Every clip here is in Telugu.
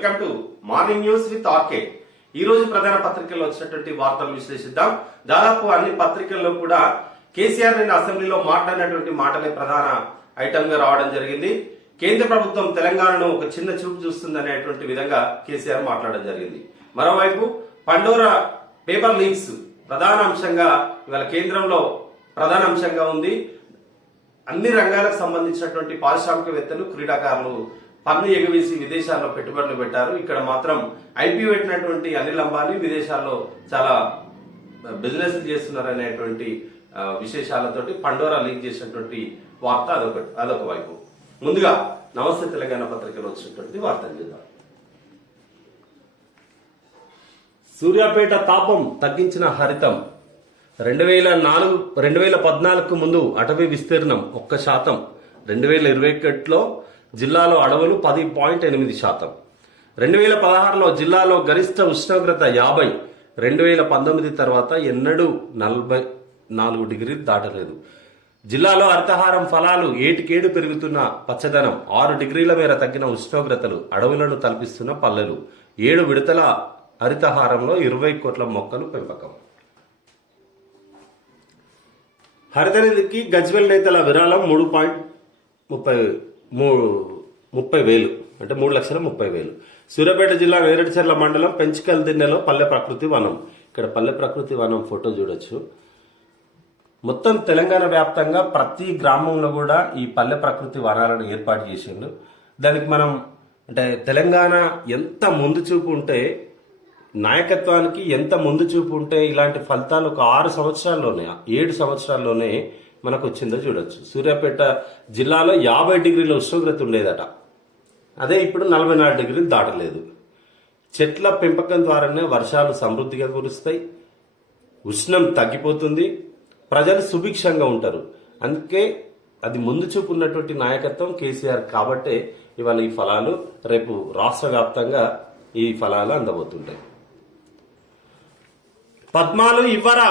Welcome to morning news with RK. ఈ రోజు ప్రధాన పత్రికల్లో వచ్చినటువంటి వార్తలు విశ్లేషిద్దాం. దాదాపు అన్ని పత్రికల్లో కూడా కేసీఆర్ నిన్న అసెంబ్లీలో మాట్లాడినటువంటి మాటలే ప్రధాన ఐటమ్ గా రావడం జరిగింది. కేంద్ర ప్రభుత్వం తెలంగాణను ఒక చిన్న చూపు చూస్తుందనేటువంటి విధంగా కేసీఆర్ మాట్లాడడం జరిగింది. మరోవైపు పండోరా పేపర్ లీక్స్ ప్రధాన అంశంగా ఇవాళ కేంద్రంలో ప్రధాన అంశంగా ఉంది. అన్ని రంగాలకు సంబంధించినటువంటి పారిశ్రామికవేత్తలు, క్రీడాకారులు పన్ను ఎగవేసి విదేశాల్లో పెట్టుబడులు పెట్టారు. ఇక్కడ మాత్రం ఐపీ పెట్టినటువంటి అనిల్ అంబానీ విదేశాల్లో చాలా బిజినెస్ చేస్తున్నారు అనేటువంటి విశేషాలతోటి పండోరా లీక్ చేసినటువంటి వార్త అదొక వైపు. ముందుగా నమస్తే తెలంగాణ పత్రికలో వచ్చినటువంటి వార్తలు చూద్దాం. సూర్యాపేట తాపం తగ్గించిన హరితం. 2014 ముందు అటవీ విస్తీర్ణం 1%. 2021లో జిల్లాలో అడవులు 10.8%. 2016లో జిల్లాలో గరిష్ట ఉష్ణోగ్రత 50. 2019 తర్వాత ఎన్నడూ 44 డిగ్రీలు దాటలేదు. జిల్లాలో హరితహారం ఫలాలు ఏటికేడు పెరుగుతున్న పచ్చదనం, 6 డిగ్రీల మేర తగ్గిన ఉష్ణోగ్రతలు, అడవులను తలపిస్తున్న పల్లెలు, 7 విడతల హరితహారంలో 20 కోట్ల మొక్కలు పెంపకం. హరితనిధికి గజ్వెల్ నేతల విరాళం 3,30,000 అంటే 3,30,000. సూర్యాపేట జిల్లా నేరేడుచర్ల మండలం పెంచికల్ దిన్నెలో పల్లె ప్రకృతి వనం. ఇక్కడ పల్లె ప్రకృతి వనం ఫోటో చూడొచ్చు. మొత్తం తెలంగాణ వ్యాప్తంగా ప్రతి గ్రామంలో కూడా ఈ పల్లె ప్రకృతి వనాలను ఏర్పాటు చేసిండు. దానికి మనం అంటే తెలంగాణ ఎంత ముందు చూపు ఉంటే, నాయకత్వానికి ఎంత ముందు చూపు ఉంటే ఇలాంటి ఫలితాలు ఒక 6 సంవత్సరాల్లోనే 7 సంవత్సరాల్లోనే మనకు వచ్చిందో చూడొచ్చు. సూర్యాపేట జిల్లాలో 50 డిగ్రీల ఉష్ణోగ్రత ఉండేదట, అదే ఇప్పుడు 44 డిగ్రీలు దాటలేదు. చెట్ల పెంపకం ద్వారానే వర్షాలు సమృద్ధిగా కురుస్తాయి, ఉష్ణం తగ్గిపోతుంది, ప్రజలు సుభిక్షంగా ఉంటారు. అందుకే అది ముందు చూపు ఉన్నటువంటి నాయకత్వం కేసీఆర్ కాబట్టే ఇవాళ ఈ ఫలాలు రేపు రాష్ట్ర వ్యాప్తంగా ఈ ఫలాలు అందబోతుంటాయి. పద్మాలు ఇవ్వరా,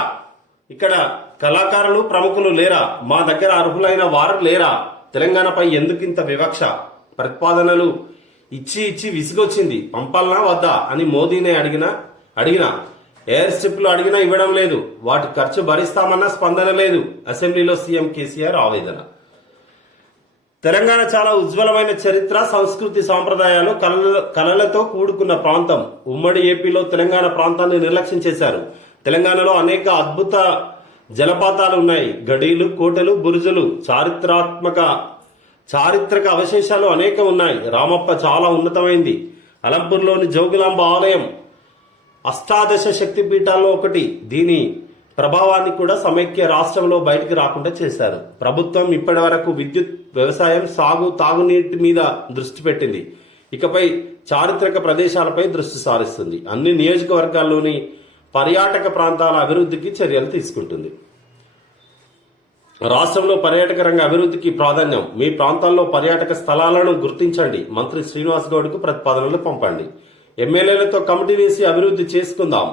ఇక్కడ కళాకారులు ప్రముఖులు లేరా, మా దగ్గర అర్హులైన వారు లేరా, తెలంగాణపై ఎందుకింత వివక్ష, ప్రతిపాదనలు ఇచ్చి విసిగొచ్చింది, పంపాలనా వద్దా అని మోదీనే అడిగినా ఎయిర్ స్ట్రిప్లు అడిగినా ఇవ్వడం లేదు, వాటి ఖర్చు భరిస్తామన్న స్పందన లేదు. అసెంబ్లీలో సీఎం కేసీఆర్ ఆవేదన. తెలంగాణ చాలా ఉజ్వలమైన చరిత్ర, సంస్కృతి, సాంప్రదాయాలు, కళలతో కూడుకున్న ప్రాంతం. ఉమ్మడి ఏపీలో తెలంగాణ ప్రాంతాన్ని నిర్లక్ష్యం చేశారు. తెలంగాణలో అనేక అద్భుత జలపాతాలు ఉన్నాయి, గడీలు, కోటలు, బురుజులు, చారిత్రక అవశేషాలు అనేకం ఉన్నాయి. రామప్ప చాలా ఉన్నతమైంది. అలంపూర్లోని జోగులాంబ ఆలయం అష్టాదశ శక్తి పీఠాల్లో ఒకటి. దీని ప్రభావాన్ని కూడా సమైక్య రాష్ట్రంలో బయటికి రాకుండా చేశారు. ప్రభుత్వం ఇప్పటి వరకు విద్యుత్, వ్యవసాయం, సాగు, తాగునీటి మీద దృష్టి పెట్టింది. ఇకపై చారిత్రక ప్రదేశాలపై దృష్టి సారిస్తుంది. అన్ని నియోజకవర్గాల్లోని పర్యాటక ప్రాంతాల అభివృద్ధికి చర్యలు తీసుకుంటుంది. రాష్ట్రంలో పర్యాటక రంగ అభివృద్ధికి ప్రాధాన్యం. మీ ప్రాంతాల్లో పర్యాటక స్థలాలను గుర్తించండి. మంత్రి శ్రీనివాస్ గౌడ్కు ప్రతిపాదనలు పంపండి. ఎమ్మెల్యేలతో కమిటీ వేసి అభివృద్ధి చేసుకుందాం.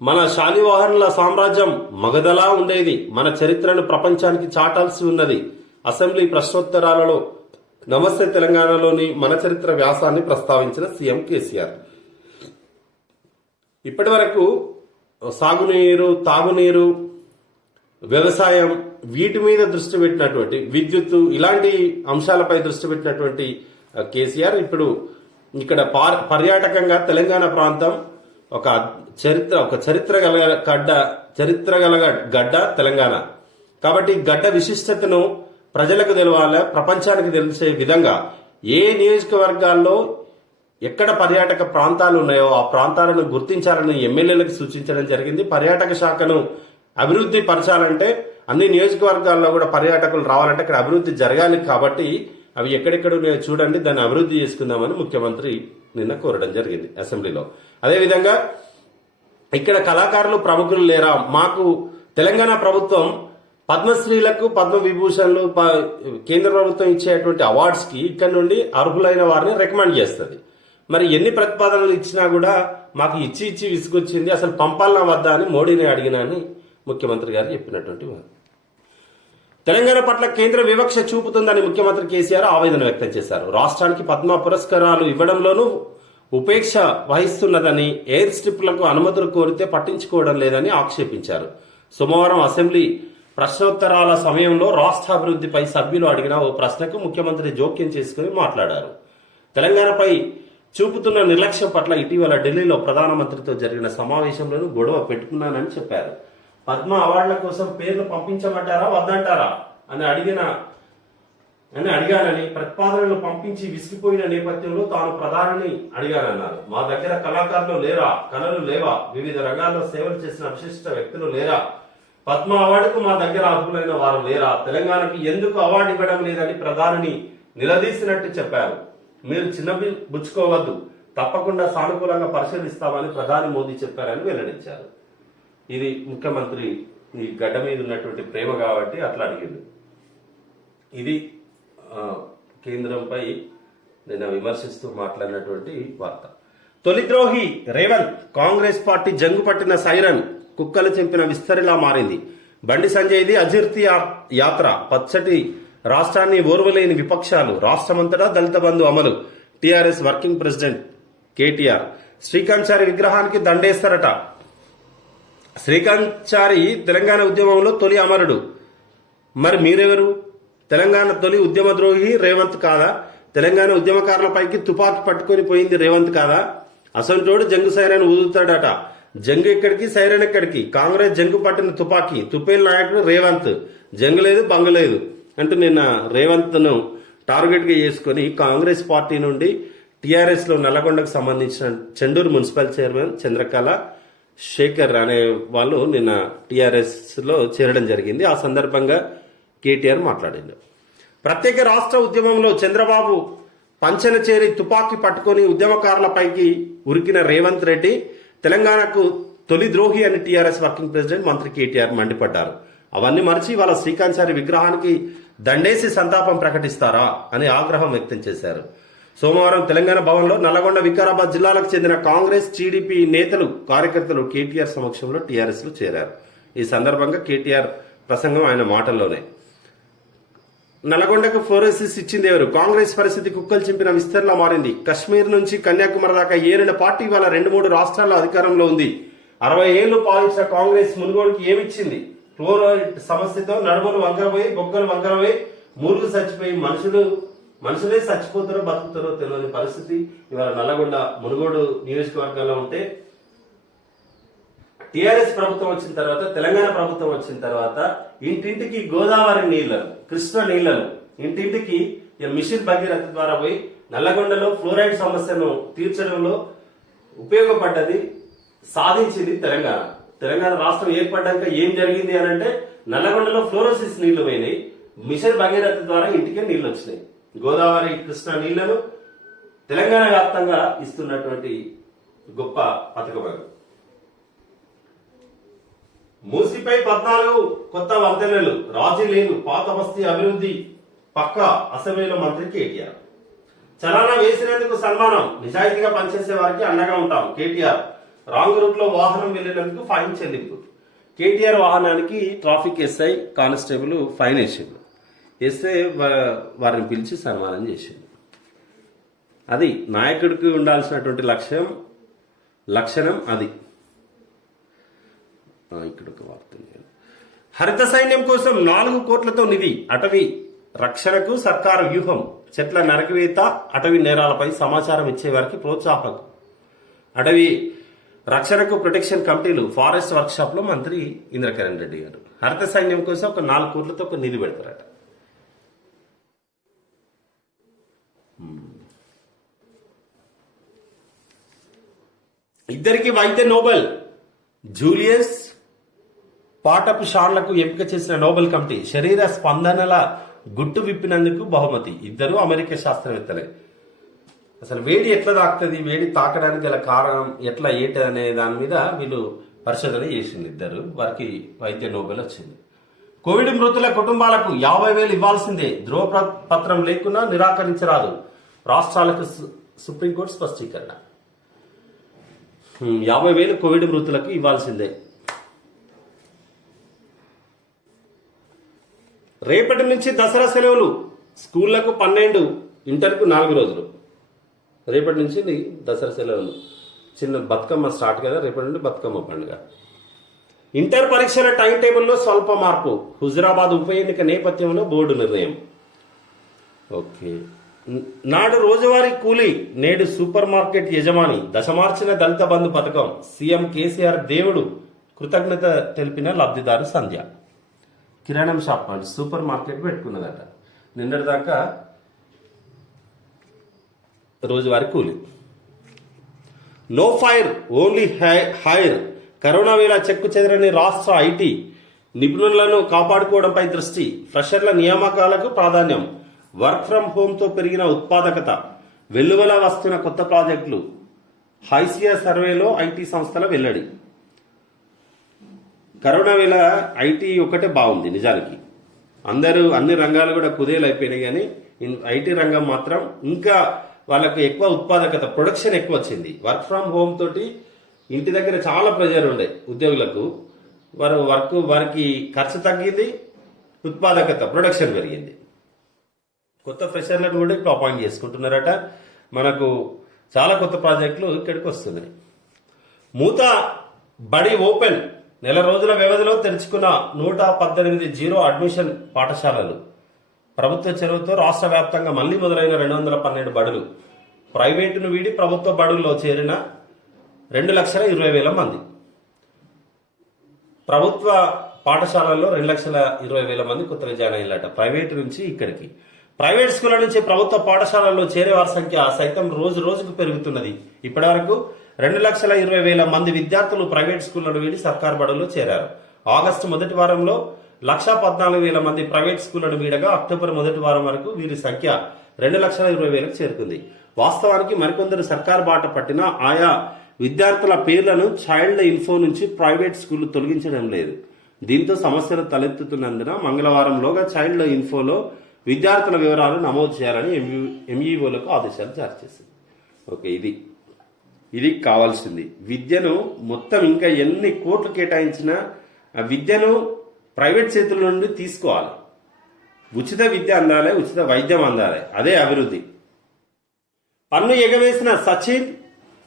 మన శాలివాహనుల సామ్రాజ్యం మగధలా ఉండేది. మన చరిత్రను ప్రపంచానికి చాటాల్సి ఉన్నది. అసెంబ్లీ ప్రశ్నోత్తరాలలో నమస్తే తెలంగాణలోని మన చరిత్ర వ్యాసాన్ని ప్రస్తావించిన సీఎం కేసీఆర్. ఇప్పటి వరకు సాగునీరు, తాగునీరు, వ్యవసాయం వీటి మీద దృష్టి పెట్టినటువంటి, విద్యుత్తు ఇలాంటి అంశాలపై దృష్టి పెట్టినటువంటి కేసీఆర్ ఇప్పుడు ఇక్కడ పర్యాటకంగా తెలంగాణ ప్రాంతం ఒక చరిత్ర గల గడ్డ తెలంగాణ. కాబట్టి గడ్డ విశిష్టతను ప్రజలకు తెలవాలి, ప్రపంచానికి తెలిసే విధంగా ఏ నియోజకవర్గాల్లో ఎక్కడ పర్యాటక ప్రాంతాలు ఉన్నాయో ఆ ప్రాంతాలను గుర్తించాలని ఎమ్మెల్యేలకు సూచించడం జరిగింది. పర్యాటక శాఖను అభివృద్ధి పరచాలంటే అన్ని నియోజకవర్గాల్లో కూడా పర్యాటకులు రావాలంటే ఇక్కడ అభివృద్ధి జరగాలి. కాబట్టి అవి ఎక్కడెక్కడ చూడండి, దాన్ని అభివృద్ధి చేసుకుందామని ముఖ్యమంత్రి నిన్న కోరడం జరిగింది అసెంబ్లీలో. అదేవిధంగా ఇక్కడ కళాకారులు ప్రముఖులు లేరా, మాకు తెలంగాణ ప్రభుత్వం పద్మశ్రీలకు, పద్మ విభూషణలు, కేంద్ర ప్రభుత్వం ఇచ్చేటువంటి అవార్డ్స్ కి ఇక్కడ నుండి అర్హులైన వారిని రికమెండ్ చేస్తుంది. మరి ఎన్ని ప్రతిపాదనలు ఇచ్చినా కూడా మాకు ఇచ్చి విసుగొచ్చింది, అసలు పంపాలనా వద్దా అని మోడీని అడిగినా అని ముఖ్యమంత్రి గారు చెప్పినటువంటి వారు. తెలంగాణ పట్ల కేంద్ర వివక్ష చూపుతుందని ముఖ్యమంత్రి కేసీఆర్ ఆవేదన వ్యక్తం చేశారు. రాష్ట్రానికి పద్మ పురస్కారాలు ఇవ్వడంలోనూ ఉపేక్ష వహిస్తున్నదని, ఎయిర్ స్ట్రిప్లకు అనుమతులు కోరితే పట్టించుకోవడం లేదని ఆక్షేపించారు. సోమవారం అసెంబ్లీ ప్రశ్నోత్తరాల సమయంలో రాష్ట్ర అభివృద్ధిపై సభ్యులు అడిగిన ఓ ప్రశ్నకు ముఖ్యమంత్రి జోక్యం చేసుకుని మాట్లాడారు. తెలంగాణపై చూపుతున్న నిర్లక్ష్యం పట్ల ఇటీవల ఢిల్లీలో ప్రధానమంత్రితో జరిగిన సమావేశంలోనూ గొడవ పెట్టుకున్నానని చెప్పారు. పద్మ అవార్డుల కోసం పేర్లు పంపించమంటారా వద్దంటారా అని అడిగానని, ప్రతిపాదనలు పంపించి విసిగిపోయిన నేపథ్యంలో తాను ప్రధానిని అడిగానన్నారు. మా దగ్గర కళాకారులు లేరా, కళలు లేవా, వివిధ రంగాల్లో సేవలు చేసిన విశిష్ట వ్యక్తులు లేరా, పద్మ అవార్డుకు మా దగ్గర అర్హులైన వారు లేరా, తెలంగాణకి ఎందుకు అవార్డు ఇవ్వడం లేదని ప్రధానిని నిలదీసినట్టు చెప్పారు. మీరు బుచ్చుకోవద్దు, తప్పకుండా సానుకూలంగా పరిశీలిస్తామని ప్రధాని మోదీ చెప్పారని వెల్లడించారు. ఇది ముఖ్యమంత్రి ఈ గడ్డ మీద ఉన్నటువంటి ప్రేమ కాబట్టి అట్లా అడిగింది. ఇది కేంద్రంపై నేను విమర్శిస్తూ మాట్లాడినటువంటి వార్త. తొలిద్రోహి రేవంత్, కాంగ్రెస్ పార్టీ జంగు పట్టిన సైరన్ కుక్కలు చెంపిన విస్తరిలా మారింది. బండి సంజయ్ది అజీర్తి యాత్ర, పచ్చటి రాష్ట్రాన్ని ఓర్వలేని విపక్షాలు, రాష్ట్రమంతటా దళిత బంధు అమలు. TRS working president KTR Srikanth Chari విగ్రహానికి దండేస్తారట. శ్రీకాంత్ చారి తెలంగాణ ఉద్యమంలో తొలి అమరుడు. మరి మీరెవరు? తెలంగాణ తొలి ఉద్యమద్రోహి రేవంత్ కాదా? తెలంగాణ ఉద్యమకారులపైకి తుపాకీ పట్టుకొని పోయింది రేవంత్ కాదా? అసంటోడు జంగు సైరన్ ఊదుతాడట. జంగు ఎక్కడికి, సైరన్ ఎక్కడికి? కాంగ్రెస్ జంగు పట్టిన తుపాకీ, తుపేల్ నాయకుడు రేవంత్. జంగు లేదు, బంగు లేదు అంటూ నిన్న రేవంత్ను టార్గెట్గా చేసుకుని కాంగ్రెస్ పార్టీ నుండి టీఆర్ఎస్లో నల్లగొండకు సంబంధించిన చెండూరు మున్సిపల్ చైర్మన్ చంద్రకళ శేఖర్ అనే వాళ్ళు నిన్న టీఆర్ఎస్లో చేరడం జరిగింది. ఆ సందర్భంగా కేటీఆర్ మాట్లాడింది. ప్రత్యేక రాష్ట్ర ఉద్యమంలో చంద్రబాబు పంచెన చేరి తుపాకీ పట్టుకొని ఉద్యమకారులపైకి ఉరికిన రేవంత్ రెడ్డి తెలంగాణకు తొలి ద్రోహి అని టీఆర్ఎస్ వర్కింగ్ ప్రెసిడెంట్ మంత్రి కేటీఆర్ మండిపడ్డారు. అవన్నీ మరిచి వాళ్ళ శ్రీకాంత్ చారి విగ్రహానికి దండేసి సంతాపం ప్రకటిస్తారా అని ఆగ్రహం వ్యక్తం చేశారు. సోమవారం తెలంగాణ భవన్లో నల్లగొండ, వికారాబాద్ జిల్లాలకు చెందిన కాంగ్రెస్, టీడీపీ నేతలు, కార్యకర్తలు కేటీఆర్ సమక్షంలో టీఆర్ఎస్ లో చేరారు. ఈ సందర్భంగా కేటీఆర్ ప్రసంగం ఆయన మాటల్లోనే. నల్గొండకు ఫ్లోరోసిస్ ఇచ్చింది ఎవరు? కాంగ్రెస్ పరిస్థితి కుక్కలు చింపిన విస్తరణ మారింది. కశ్మీర్ నుంచి కన్యాకుమారి దాకా ఏరిన పార్టీ వాళ్ళ 2-3 రాష్ట్రాల్లో అధికారంలో ఉంది. 60 ఏళ్లు పాలించిన కాంగ్రెస్ మునుగోడుకి ఏమిచ్చింది? ఫ్లోరైడ్ సమస్యతో నడుములు వంకరపోయి, బొగ్గలు వంకరపోయి, మూర్లు చచ్చిపోయి మనుషులే చచ్చిపోతారో బతుకుతారో తెలియని పరిస్థితి ఇవాళ నల్లగొండ, మునుగోడు నియోజకవర్గాల్లో ఉంటే, టీఆర్ఎస్ ప్రభుత్వం వచ్చిన తర్వాత, తెలంగాణ ప్రభుత్వం వచ్చిన తర్వాత ఇంటింటికి గోదావరి నీళ్లను, కృష్ణ నీళ్లను ఇంటింటికి మిషన్ భగీరథ ద్వారా పోయి నల్లగొండలో ఫ్లోరైడ్ సమస్యను తీర్చడంలో ఉపయోగపడ్డది, సాధించింది తెలంగాణ. తెలంగాణ రాష్ట్రం ఏర్పడ్డాక ఏం జరిగింది అని అంటే, నల్లగొండలో ఫ్లోరోసిస్ నీళ్లు పోయినాయి, మిషన్ భగీరథ ద్వారా ఇంటికే నీళ్లు వచ్చినాయి. గోదావరి, కృష్ణ నీళ్లను తెలంగాణ వ్యాప్తంగా ఇస్తున్నటువంటి గొప్ప పథకం. మూసిపై 14 కొత్త వంతెనలు, రాజీ లేదు, పాత బస్తీ అభివృద్ధి పక్క. అసెంబ్లీలో మంత్రి కేటీఆర్. చలానా వేసినందుకు సన్మానం, నిజాయితీగా పనిచేసే వారికి అండగా ఉంటాం. కేటీఆర్. రాంగ్ రూట్ లో వాహనం వెళ్లినందుకు ఫైన్ చెల్లింపు. కేటీఆర్ వాహనానికి ట్రాఫిక్ ఎస్ఐ, కానిస్టేబుల్ ఫైన్ వేసిండు. వేస్తే వారిని పిలిచి సన్మానం చేసిండు. అది నాయకుడికి ఉండాల్సినటువంటి లక్షణం అది. ఇక్కడ ఒక వార్త. హరిత సైన్యం కోసం 4 కోట్లతో నిధి. అటవీ రక్షణకు సర్కారు వ్యూహం. చెట్ల నరకవేత, అటవీ నేరాలపై సమాచారం ఇచ్చే వారికి ప్రోత్సాహం. అటవీ రక్షణకు ప్రొటెక్షన్ కమిటీలు, ఫారెస్ట్ వర్క్ షాప్ లో మంత్రి ఇంద్రకరణ్ రెడ్డి గారు హరిత సైన్యం కోసం ఒక 4 కోట్లతో ఒక నిధి పెడతారట. ఇద్దరికి వైద్య నోబెల్. జూలియస్ పాటపు షాన్లకు ఎంపిక చేసిన నోబెల్ కమిటీ శరీర స్పందనల గుట్టు విప్పినందుకు బహుమతి. ఇద్దరు అమెరికా శాస్త్రవేత్తలే. అసలు వేడి ఎట్లా తాకుతుంది, వేడి తాకడానికి గల కారణం ఎట్లా ఏంటి అనే దాని మీద వీళ్ళు పరిశోధన చేసింది ఇద్దరు. వారికి వైద్య నోబెల్ వచ్చింది. కోవిడ్ మృతుల కుటుంబాలకు 50,000 ఇవ్వాల్సిందే, ధ్రువపత్రం లేకున్నా నిరాకరించరాదు. రాష్ట్రాలకు సుప్రీంకోర్టు స్పష్టీకరణ. 50,000 కోవిడ్ మృతులకు ఇవ్వాల్సిందే. రేపటి నుంచి దసరా సెలవులు. స్కూళ్లకు 12, ఇంటర్కు 4 రోజులు. రేపటి నుంచి దసరా సెలవులు. చిన్న బతుకమ్మ స్టార్ట్ కదా, రేపటి నుండి బతుకమ్మ పండుగ. ఇంటర్ పరీక్షల టైం టేబుల్లో స్వల్ప మార్పు. హుజురాబాద్ ఉప ఎన్నిక నేపథ్యంలో బోర్డు నిర్ణయం. ఓకే. నాడు రోజువారీ కూలీ, నేడు సూపర్ మార్కెట్ యజమాని. దశమార్చిన దళిత బంధు పథకం. సీఎం కేసీఆర్ దేవుడు కృతజ్ఞత తెలిపిన లబ్ధిదారు సంధ్య. కిరాణం షాప్ అంటే సూపర్ మార్కెట్ పెట్టుకున్నదట. నిన్నటిదాకా రోజువారీ కూలీ. No fire only hire. Corona వేళ చెక్కు చెదరని రాష్ట్ర ఐటీ నిపుణులను కాపాడుకోవడంపై దృష్టి. ఫ్రెషర్ల నియామకాలకు ప్రాధాన్యం. వర్క్ ఫ్రం హోంతో పెరిగిన ఉత్పాదకత. వెల్లువల వస్తున్న కొత్త ప్రాజెక్టులు. హైసియా సర్వేలో ఐటీ సంస్థల వెల్లడి. కరోనా వేళ ఐటీ ఒకటే బాగుంది నిజానికి. అందరూ అన్ని రంగాలు కూడా కుదేలు అయిపోయినాయి, కానీ ఐటీ రంగం మాత్రం ఇంకా వాళ్ళకు ఎక్కువ ఉత్పాదకత, ప్రొడక్షన్ ఎక్కువ వచ్చింది. వర్క్ ఫ్రం హోమ్ తోటి ఇంటి దగ్గర చాలా ప్రెజర్ ఉండే ఉద్యోగులకు. వారికి ఖర్చు తగ్గింది, ఉత్పాదకత, ప్రొడక్షన్ పెరిగింది. కొత్త ఫ్రెషర్లను కూడా ఇప్పుడు అపాయింట్ చేసుకుంటున్నారట. మనకు చాలా కొత్త ప్రాజెక్టులు ఇక్కడికి వస్తున్నాయి. మూత బడి ఓపెన్. నెల రోజుల వ్యవధిలో తెరుచుకున్న 118 జీరో అడ్మిషన్ పాఠశాలలు. ప్రభుత్వ చొరవతో రాష్ట్ర వ్యాప్తంగా మళ్లీ మొదలైన 212 బడులు. ప్రైవేటును వీడి ప్రభుత్వ బడుల్లో చేరిన 2,20,000 మంది. ప్రభుత్వ పాఠశాలల్లో 2,20,000 మంది కొత్తగా జాయిన్ అయ్యారట. ప్రైవేటు నుంచి ఇక్కడికి. ప్రైవేట్ స్కూళ్ల నుంచి ప్రభుత్వ పాఠశాలల్లో చేరే వారి సంఖ్య సైతం రోజు రోజుకు పెరుగుతున్నది. ఇప్పటి వరకు 2,20,000 మంది విద్యార్థులు ప్రైవేట్ స్కూళ్లను వీడి సర్కార్ బడుల్లో చేరారు. ఆగస్టు మొదటి వారంలో 1,14,000 మంది ప్రైవేట్ స్కూళ్లను వీడగా అక్టోబర్ మొదటి వారం వరకు వీరి సంఖ్య 2,20,000కు చేరుకుంది. వాస్తవానికి మరికొందరు సర్కార్ బాట పట్టిన ఆయా విద్యార్థుల పేర్లను చైల్డ్ ఇన్ఫో నుంచి ప్రైవేట్ స్కూళ్లు తొలగించడం లేదు. దీంతో సమస్యలు తలెత్తుతున్నందున మంగళవారంలోగా చైల్డ్ ఇన్ఫోలో విద్యార్థుల వివరాలు నమోదు చేయాలని ఎంఈఓలకు ఆదేశాలు జారీ చేసింది. ఓకే, ఇది కావాల్సింది. విద్యను మొత్తం ఇంకా ఎన్ని కోట్లు కేటాయించినా ఆ విద్యను ప్రైవేట్ చేతుల నుండి తీసుకోవాలి. ఉచిత విద్య అందాలి, ఉచిత వైద్యం అందాలి. అదే అభివృద్ధి. పన్ను ఎగవేసిన సచిన్,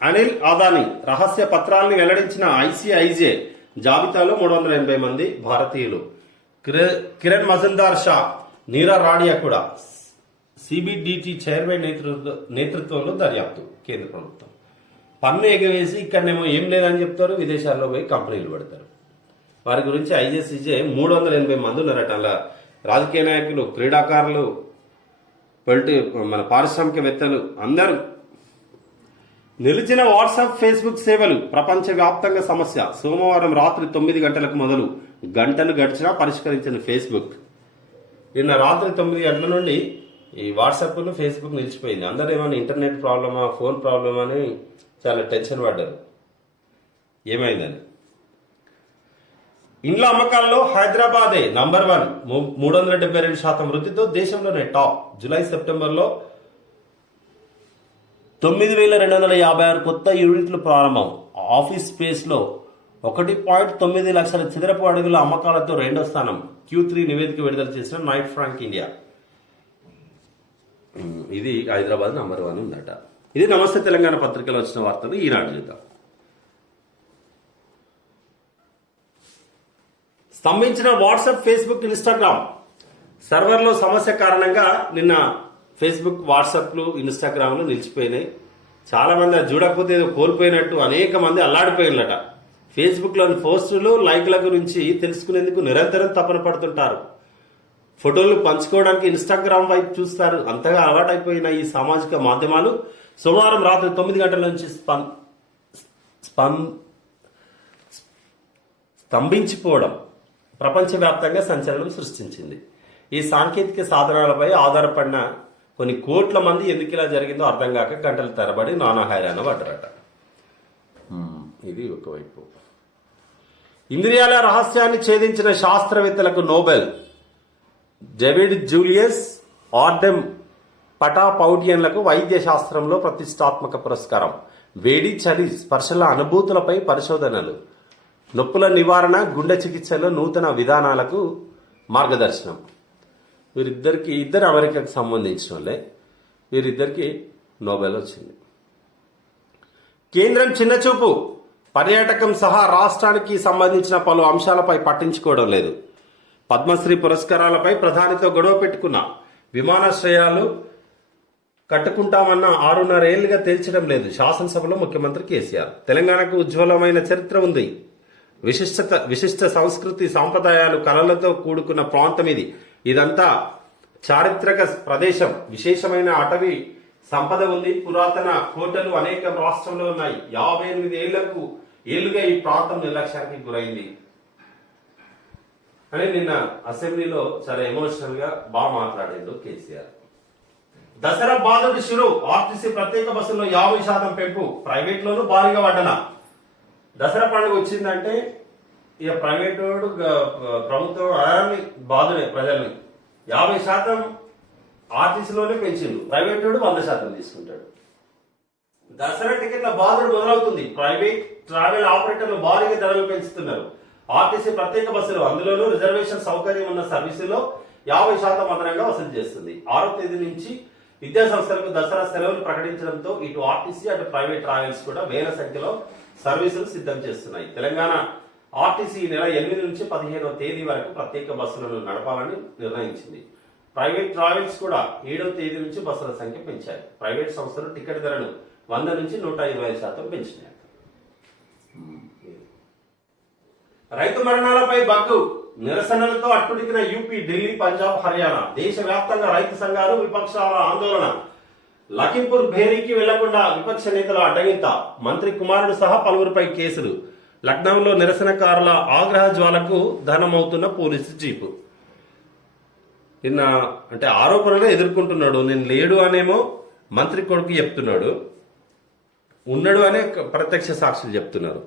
అనిల్ అదానీ రహస్య పత్రాలను వెల్లడించిన ఐసిఐజే జాబితాలో 380 మంది భారతీయులు. కిరణ్ మజుందార్ షా, నీరా రాడియా కూడా. సిబిడిటి చైర్మన్ నేతృత్వంలో దర్యాప్తు. కేంద్ర ప్రభుత్వం పన్ను ఎగవేసి ఇక్కడనేమో ఏం లేదని చెప్తారు, విదేశాల్లో పోయి కంపెనీలు పెడతారు. వారి గురించి ఐజేసీజే 380 మంది ఉన్నారట. అలా రాజకీయ నాయకులు, క్రీడాకారులు, మన పారిశ్రామికవేత్తలు అందరూ. నిలిచిన వాట్సాప్, ఫేస్బుక్ సేవలు ప్రపంచ వ్యాప్తంగా సమస్య. సోమవారం రాత్రి 9 గంటలకు మొదలు గంటలు గడిచినా పరిష్కరించిన ఫేస్బుక్. నిన్న రాత్రి 9 గంటల నుండి ఈ వాట్సాప్, ఫేస్బుక్ నిలిచిపోయింది. అందరూ ఏమైనా ఇంటర్నెట్ ప్రాబ్లమా, ఫోన్ ప్రాబ్లమా అని చాలా టెన్షన్ పడ్డారు ఏమైందని. ఇండ్ల అమ్మకాల్లో హైదరాబాదే నంబర్ 1, 372% వృద్ధితో దేశంలోనే టాప్. జూలై సెప్టెంబర్లో 9,256 కొత్త యూనిట్లు ప్రారంభం. ఆఫీస్ స్పేస్ లో 1.9 లక్షల చదరపు అడుగుల అమ్మకాలతో 2వ స్థానం. Q3 నివేదిక విడుదల చేసిన నైట్ ఫ్రాంక్ ఇండియా. ఇది హైదరాబాద్ నంబర్ 1 ఉందట. ఇది నమస్తే తెలంగాణ పత్రికలో వచ్చిన వార్తలు. ఈనాడు చూద్దాం. స్తంభించిన వాట్సాప్, ఫేస్బుక్, ఇన్స్టాగ్రామ్. సర్వర్లో సమస్య కారణంగా నిన్న ఫేస్బుక్, వాట్సాప్లు, ఇన్స్టాగ్రామ్లు నిలిచిపోయినాయి. చాలా మంది అది చూడకపోతే ఏదో కోల్పోయినట్టు అనేక మంది అల్లాడిపోయినట. ఫేస్బుక్లోని పోస్టులు, లైక్ల గురించి తెలుసుకునేందుకు నిరంతరం తపన పడుతుంటారు. ఫోటోలు పంచుకోవడానికి ఇన్స్టాగ్రామ్ వైపు చూస్తారు. అంతగా అలవాటైపోయిన ఈ సామాజిక మాధ్యమాలు సోమవారం రాత్రి 9 గంటల నుంచి స్తంభించిపోవడం ప్రపంచవ్యాప్తంగా సంచలనం సృష్టించింది. ఈ సాంకేతిక సాధనాలపై ఆధారపడిన కొన్ని కోట్ల మంది ఎందుకు ఇలా జరిగిందో అర్థం కాక గంటల తరబడి నానా హైరాణ పడ్డారట. ఇది ఒకవైపు. ఇంద్రియాల రహస్యాన్ని ఛేదించిన శాస్త్రవేత్తలకు నోబెల్. డేవిడ్ జూలియస్, ఆర్డెమ్ పటాపౌటియన్లకు వైద్య శాస్త్రంలో ప్రతిష్టాత్మక పురస్కారం. వేడి, చలి, స్పర్శల అనుభూతులపై పరిశోధనలు. నొప్పుల నివారణ, గుండె చికిత్సలో నూతన విధానాలకు మార్గదర్శనం. ఇద్దరు అమెరికాకు సంబంధించిన వాళ్ళే. వీరిద్దరికి నోబెల్ వచ్చింది. కేంద్రం చిన్నచూపు, పర్యాటకం సహా రాష్ట్రానికి సంబంధించిన పలు అంశాలపై పట్టించుకోవడం లేదు. పద్మశ్రీ పురస్కారాలపై ప్రధానితో గొడవ పెట్టుకున్న విమానాశ్రయాలు కట్టుకుంటామన్న 6.5 ఏళ్లుగా తేల్చడం లేదు. శాసనసభలో ముఖ్యమంత్రి కేసీఆర్. తెలంగాణకు ఉజ్వలమైన చరిత్ర ఉంది. విశిష్ట సంస్కృతి సాంప్రదాయాలు కళలతో కూడుకున్న ప్రాంతం ఇది. ఇదంతా చారిత్రక ప్రదేశం. విశేషమైన అటవీ సంపద ఉంది. పురాతన కోటలు అనేక రాష్ట్రంలో ఉన్నాయి. 58 ఏళ్లుగా ఈ ప్రాంతం నిర్లక్ష్యానికి గురైంది అని నిన్న అసెంబ్లీలో చాలా ఎమోషనల్ గా బాగా మాట్లాడాడు కేసీఆర్. దసరా బాధుడి షురు. ఆర్టీసీ ప్రత్యేక బస్సుల్లో 50% పెంపు. ప్రైవేట్ లోనూ భారీగా వడ్డన. దసరా పండుగ వచ్చిందంటే ఇక ప్రైవేట్ ప్రభుత్వం ఆయన్ని బాధుడే ప్రజల్ని. 50% ఆర్టీసీలోనే పెంచిండు. ప్రైవేట్ వాడు 100% తీసుకుంటాడు. దసరా టికెట్ల బాధుడు మొదలవుతుంది. ప్రైవేట్ ట్రావెల్ ఆపరేటర్లు భారీగా ధరలు పెంచుతున్నారు. ఆర్టీసీ ప్రత్యేక బస్సులు, అందులోనూ రిజర్వేషన్ సౌకర్యం ఉన్న సర్వీసులో 50% అదనంగా వసూలు చేస్తుంది. 6వ తేదీ నుంచి విద్యా సంస్థలకు దసరా సెలవులు ప్రకటించడంతో ఇటు ఆర్టీసీ అటు ప్రైవేట్ ట్రావెల్స్ కూడా వేల సంఖ్యలో సర్వీసులు సిద్ధం చేస్తున్నాయి. తెలంగాణ ఆర్టీసీ ఈ నెల 8 నుంచి 15వ తేదీ వరకు ప్రత్యేక బస్సులను నడపాలని నిర్ణయించింది. ప్రైవేట్ ట్రావెల్స్ కూడా 7వ తేదీ నుంచి బస్సుల సంఖ్య పెంచాయి. ప్రైవేట్ సంస్థలు టికెట్ ధరను 100 నుంచి 125% పెంచినాయి. రైతు మరణాలపై బగ్గు. నిరసనలతో అట్టుడికిన యూపీ, ఢిల్లీ, పంజాబ్, హర్యానా. దేశవ్యాప్తంగా రైతు సంఘాలు, విపక్షాల ఆందోళన. లఖింపూర్ భేరీకి వెళ్లకుండా విపక్ష నేతల అడ్డగింత. మంత్రి కుమారుడు సహా పలువురిపై కేసులు. లక్నోలో నిరసనకారుల ఆగ్రహ జ్వాలకు దహనమవుతున్న పోలీసు జీపు. నిన్న అంటే ఆరోపణలు ఎదుర్కొంటున్నాడు. నేను లేడు అనేమో మంత్రి కొడుకు చెప్తున్నాడు, ఉన్నాడు అనే ప్రత్యక్ష సాక్షులు చెప్తున్నారు.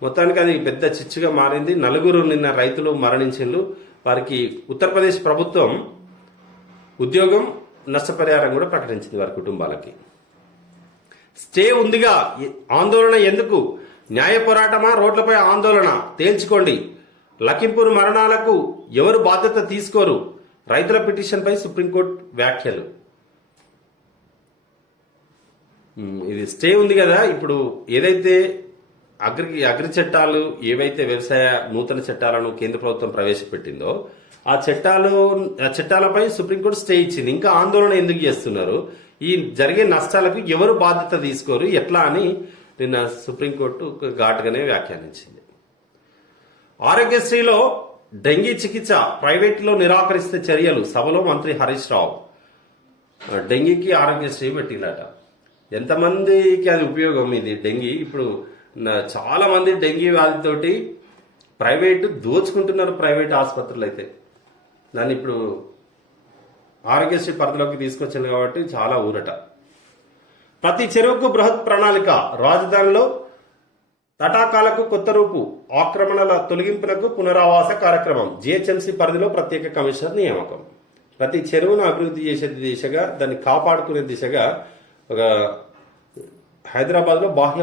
మొత్తానికి అది పెద్ద చిచ్చుగా మారింది. 4 నిన్న రైతులు మరణించిండ్రు. వారికి ఉత్తరప్రదేశ్ ప్రభుత్వం ఉద్యోగం, నష్టపరిహారం కూడా ప్రకటించింది వారి కుటుంబాలకి. స్టే ఉందిగా, ఆందోళన ఎందుకు? న్యాయ పోరాటమా, రోడ్లపై ఆందోళన? తేల్చుకోండి. లఖింపూర్ మరణాలకు ఎవరు బాధ్యత తీసుకోరు? రైతుల పిటిషన్పై సుప్రీంకోర్టు వ్యాఖ్యలు. ఇది స్టే ఉంది కదా. ఇప్పుడు ఏదైతే అగ్రి చట్టాలు, ఏవైతే వ్యవసాయ నూతన చట్టాలను కేంద్ర ప్రభుత్వం ప్రవేశపెట్టిందో ఆ చట్టాలపై సుప్రీంకోర్టు స్టే ఇచ్చింది. ఇంకా ఆందోళన ఎందుకు చేస్తున్నారు? ఈ జరిగే నష్టాలకు ఎవరు బాధ్యత తీసుకోరు, ఎట్లా అని నిన్న సుప్రీంకోర్టు ఘాటుగానే వ్యాఖ్యానించింది. ఆరోగ్యశ్రీలో డెంగీ చికిత్స ప్రైవేట్లో నిరాకరిస్తే చర్యలు. సభలో మంత్రి హరీష్ రావు. డెంగీకి ఆరోగ్యశ్రీ పెట్టిందట. ఎంతమందికి అది ఉపయోగం? ఇది డెంగీ ఇప్పుడు చాలా మంది డెంగీ వ్యాధితోటి ప్రైవేటు దోచుకుంటున్నారు. ప్రైవేట్ ఆసుపత్రులు అయితే దాన్ని ఇప్పుడు ఆరోగ్యశ్రీ పరిధిలోకి తీసుకొచ్చింది కాబట్టి చాలా ఊరట. ప్రతి చెరువుకు బృహత్ ప్రణాళిక. రాజధానిలో తటాకాలకు కొత్త రూపు. ఆక్రమణల తొలగింపునకు పునరావాస కార్యక్రమం. జీహెచ్ఎంసీ పరిధిలో ప్రత్యేక కమిషనర్ నియామకం. ప్రతి చెరువును అభివృద్ధి చేసే దిశగా, దాన్ని కాపాడుకునే దిశగా ఒక హైదరాబాద్ లో బాహ్య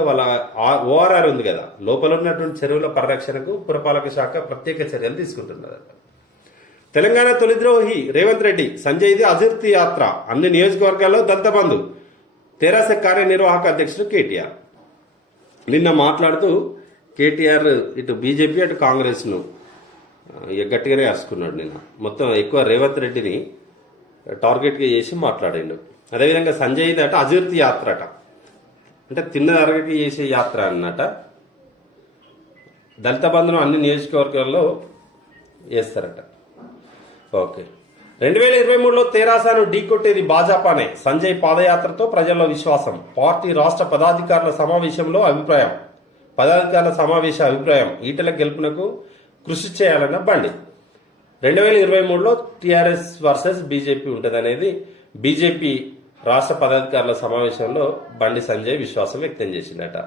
ఓఆర్ఆర్ ఉంది కదా, లోపల ఉన్నటువంటి చెరువుల పరిరక్షణకు పురపాలక శాఖ ప్రత్యేక చర్యలు తీసుకుంటున్నారు. తెలంగాణ తొలిద్రోహి రేవంత్ రెడ్డి. సంజయ్ది అజీర్తి యాత్ర. అన్ని నియోజకవర్గాల్లో దళిత బంధు. తెరాస కార్యనిర్వాహక అధ్యక్షుడు కేటీఆర్. నిన్న మాట్లాడుతూ కేటీఆర్ ఇటు బీజేపీ అటు కాంగ్రెస్ ను గట్టిగానే అరుచుకున్నాడు. నిన్న మొత్తం ఎక్కువ రేవంత్ రెడ్డిని టార్గెట్ గా చేసి మాట్లాడిండు. అదేవిధంగా సంజయ్ది అట అజీర్తి యాత్ర అట, అంటే తిన్న అరగకి చేసే యాత్ర అన్నట. దళిత బంధును అన్ని నియోజకవర్గాల్లో వేస్తారట. ఓకే. 2023లో తెరాసను ఢీకొట్టేది భాజపానే. సంజయ్ పాదయాత్రతో ప్రజల్లో విశ్వాసం. పార్టీ రాష్ట్ర పదాధికారుల సమావేశ అభిప్రాయం. ఈటెల గెలుపునకు కృషి చేయాలన్న బండి. 2023లో టీఆర్ఎస్ వర్సెస్ బీజేపీ ఉంటుందనేది బీజేపీ రాష్ట్ర పదాధికారుల సమావేశంలో బండి సంజయ్ విశ్వాసం వ్యక్తం చేసిందట.